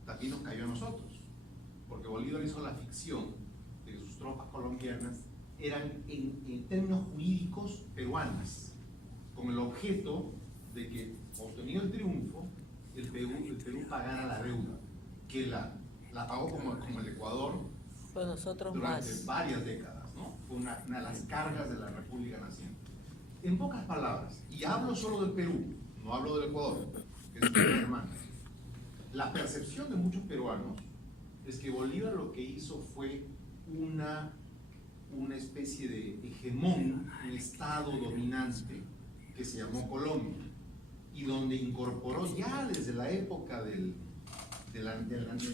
también nos cayó a nosotros, porque Bolívar hizo la ficción de que sus tropas colombianas eran en términos jurídicos peruanas, con el objeto de que, obtenido el triunfo, el Perú pagara la deuda, que la pagó como el Ecuador Pues nosotros durante más. varias décadas, ¿no? Fue una de las cargas de la República naciente. En pocas palabras, y hablo solo del Perú, no hablo del Ecuador, que es mi hermano, la percepción de muchos peruanos es que Bolívar lo que hizo fue una especie de hegemón, un estado dominante que se llamó Colombia, y donde incorporó ya desde la época del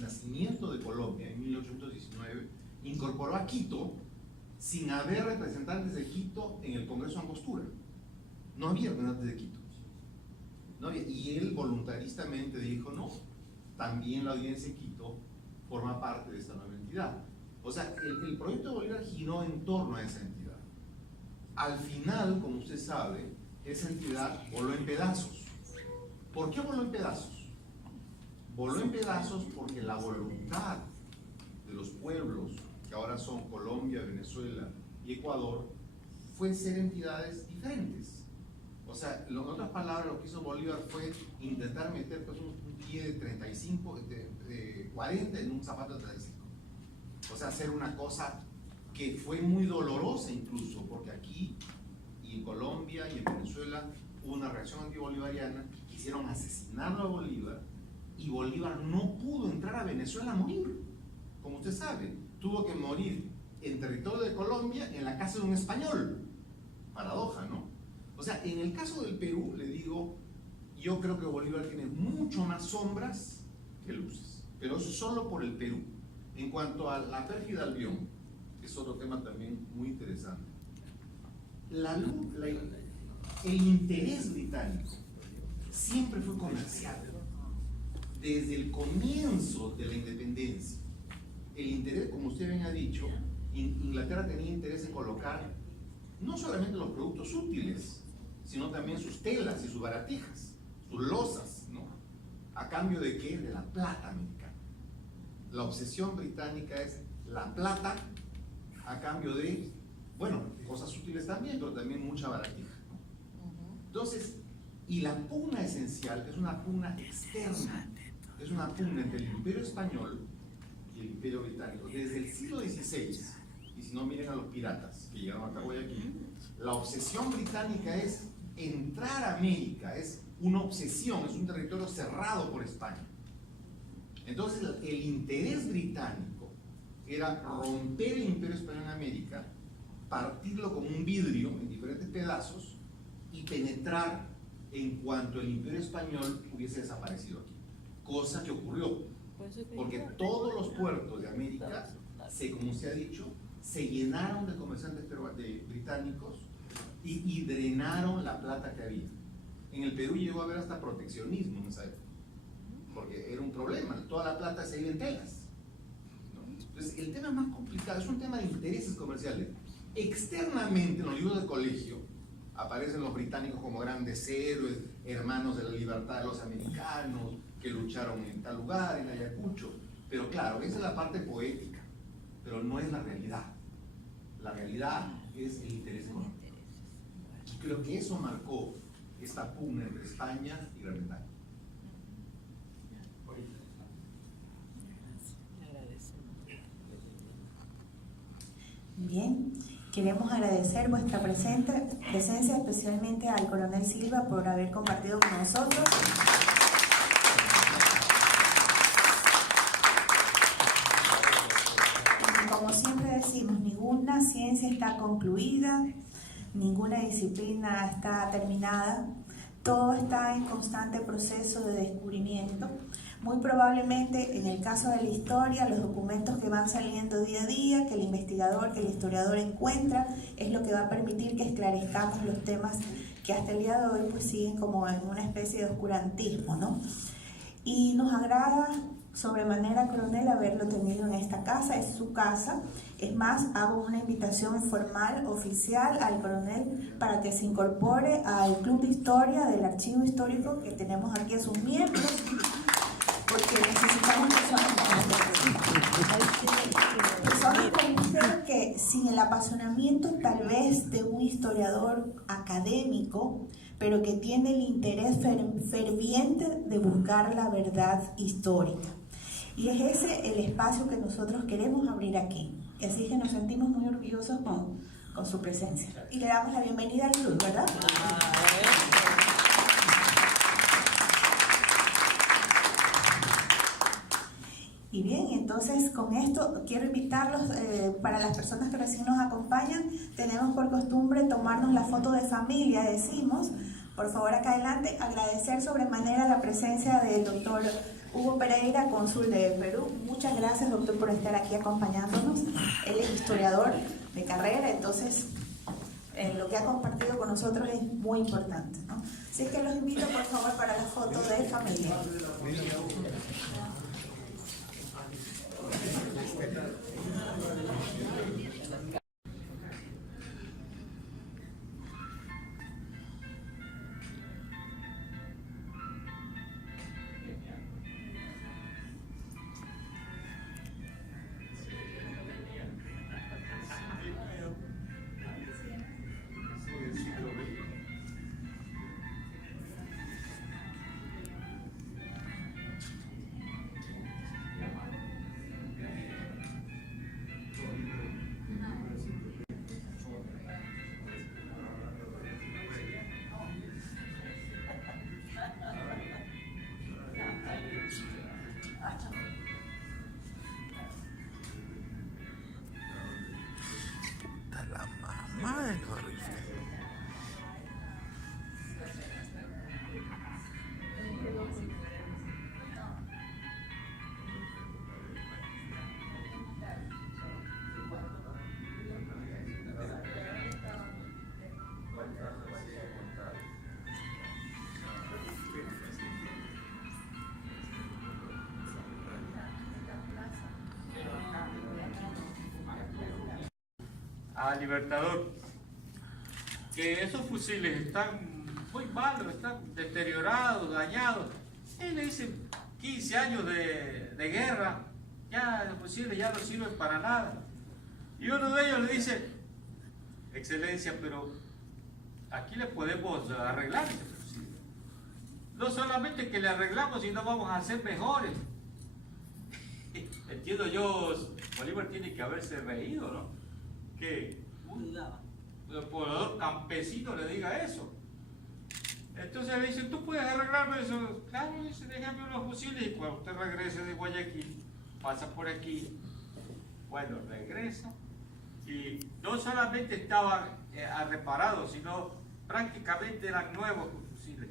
nacimiento de Colombia, en 1819, incorporó a Quito sin haber representantes de Quito en el Congreso de Angostura. No había representantes de Quito. No había, y él voluntaristamente dijo, no, también la audiencia de Quito forma parte de esta nueva entidad. O sea, el proyecto de Bolívar giró en torno a esa entidad. Al final, como usted sabe, esa entidad voló en pedazos. ¿Por qué voló en pedazos? Voló en pedazos porque la voluntad de los pueblos, que ahora son Colombia, Venezuela y Ecuador, fue ser entidades diferentes. O sea, en otras palabras, lo que hizo Bolívar fue intentar meter pues, un pie de 35, de 40 en un zapato de 35. O sea, hacer una cosa que fue muy dolorosa incluso, porque aquí y en Colombia y en Venezuela hubo una reacción antibolivariana, quisieron asesinarlo a Bolívar, y Bolívar no pudo entrar a Venezuela a morir. Como usted sabe, tuvo que morir en territorio de Colombia en la casa de un español. Paradoja, ¿no? O sea, en el caso del Perú, le digo, yo creo que Bolívar tiene mucho más sombras que luces, pero eso solo por el Perú. En cuanto a la pérfida Albión, que es otro tema también muy interesante, el interés británico siempre fue comercial. Desde el comienzo de la independencia, el interés, como usted bien ha dicho, Inglaterra tenía interés en colocar no solamente los productos útiles, sino también sus telas y sus baratijas, sus losas, ¿no? ¿A cambio de qué? De la plata americana. La obsesión británica es la plata a cambio de, bueno, cosas útiles también, pero también mucha baratija, ¿no? Entonces, y la pugna esencial es una pugna externa, es una pugna entre el Imperio Español y el Imperio Británico. Desde el siglo XVI, y si no miren a los piratas que llegaron acá a Guayaquil, la obsesión británica es entrar a América, es una obsesión, es un territorio cerrado por España. Entonces el interés británico era romper el Imperio Español en América, partirlo como un vidrio en diferentes pedazos y penetrar en cuanto el Imperio Español hubiese desaparecido aquí. Cosa que ocurrió, porque todos los puertos de América, como se ha dicho, se llenaron de comerciantes británicos y drenaron la plata que había. En el Perú llegó a haber hasta proteccionismo en esa época, porque era un problema, toda la plata se iba en telas, ¿no? Entonces el tema es más complicado, es un tema de intereses comerciales. Externamente, en los libros de colegio, aparecen los británicos como grandes héroes, hermanos de la libertad de los americanos, que lucharon en tal lugar, en Ayacucho. Pero claro, esa es la parte poética, pero no es la realidad. La realidad es el interés económico. Y creo que eso marcó esta pugna entre España y Gran Bretaña. Bien, queremos agradecer vuestra presencia, especialmente al coronel Silva por haber compartido con nosotros. Y como siempre decimos, ninguna ciencia está concluida, ninguna disciplina está terminada, todo está en constante proceso de descubrimiento. Muy probablemente en el caso de la historia, los documentos que van saliendo día a día, que el investigador, que el historiador encuentra, es lo que va a permitir que esclarezcamos los temas que hasta el día de hoy pues siguen como en una especie de oscurantismo, ¿no? Y nos agrada sobremanera, coronel, haberlo tenido en esta casa, es su casa. Es más, hago una invitación formal, oficial, al coronel para que se incorpore al Club de Historia del Archivo Histórico que tenemos aquí a sus miembros, porque necesitamos personas como usted que sin el apasionamiento tal vez de un historiador académico, pero que tiene el interés ferviente de buscar la verdad histórica. Y es ese el espacio que nosotros queremos abrir aquí. Y así es que nos sentimos muy orgullosos con su presencia. Y le damos la bienvenida al club, ¿verdad? Y bien, entonces con esto quiero invitarlos, para las personas que recién nos acompañan, tenemos por costumbre tomarnos la foto de familia, decimos. Por favor, acá adelante, agradecer sobremanera la presencia del doctor Hugo Pereira, cónsul de Perú. Muchas gracias, doctor, por estar aquí acompañándonos. Él es historiador de carrera, entonces lo que ha compartido con nosotros es muy importante, ¿no? Así que los invito, por favor, para la foto de familia. A Libertador, que esos fusiles están muy malos, están deteriorados, dañados. Él le dice 15 años de guerra, ya los fusiles ya no sirven para nada. Y uno de ellos le dice, excelencia, pero aquí le podemos arreglar ese fusil. No solamente que le arreglamos, sino vamos a hacer mejores. Entiendo yo, Bolívar tiene que haberse reído, ¿no? Que un poblador campesino le diga eso. Entonces le dicen, ¿tú puedes arreglarme eso? Claro, dice, déjame unos fusiles y cuando usted regrese de Guayaquil, pasa por aquí. Bueno, regresa y no solamente estaban reparados, sino prácticamente eran nuevos los fusiles,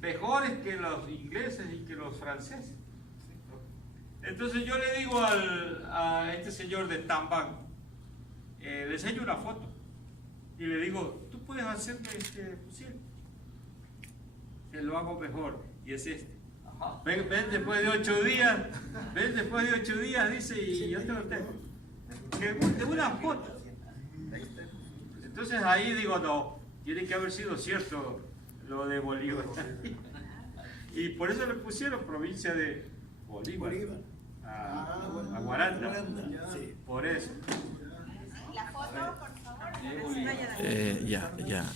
mejores que los ingleses y que los franceses. Entonces yo le digo a este señor de Tambán, le enseño una foto y le digo, ¿tú puedes hacerme este fusil? Que lo hago mejor, y es este. Ven después de 8 días, dice, y yo te lo tengo. De una foto. Entonces ahí digo, no, tiene que haber sido cierto lo de Bolívar. Y por eso le pusieron provincia de Bolívar. A Guaranda. Sí. Por eso. La foto, por favor. Ya.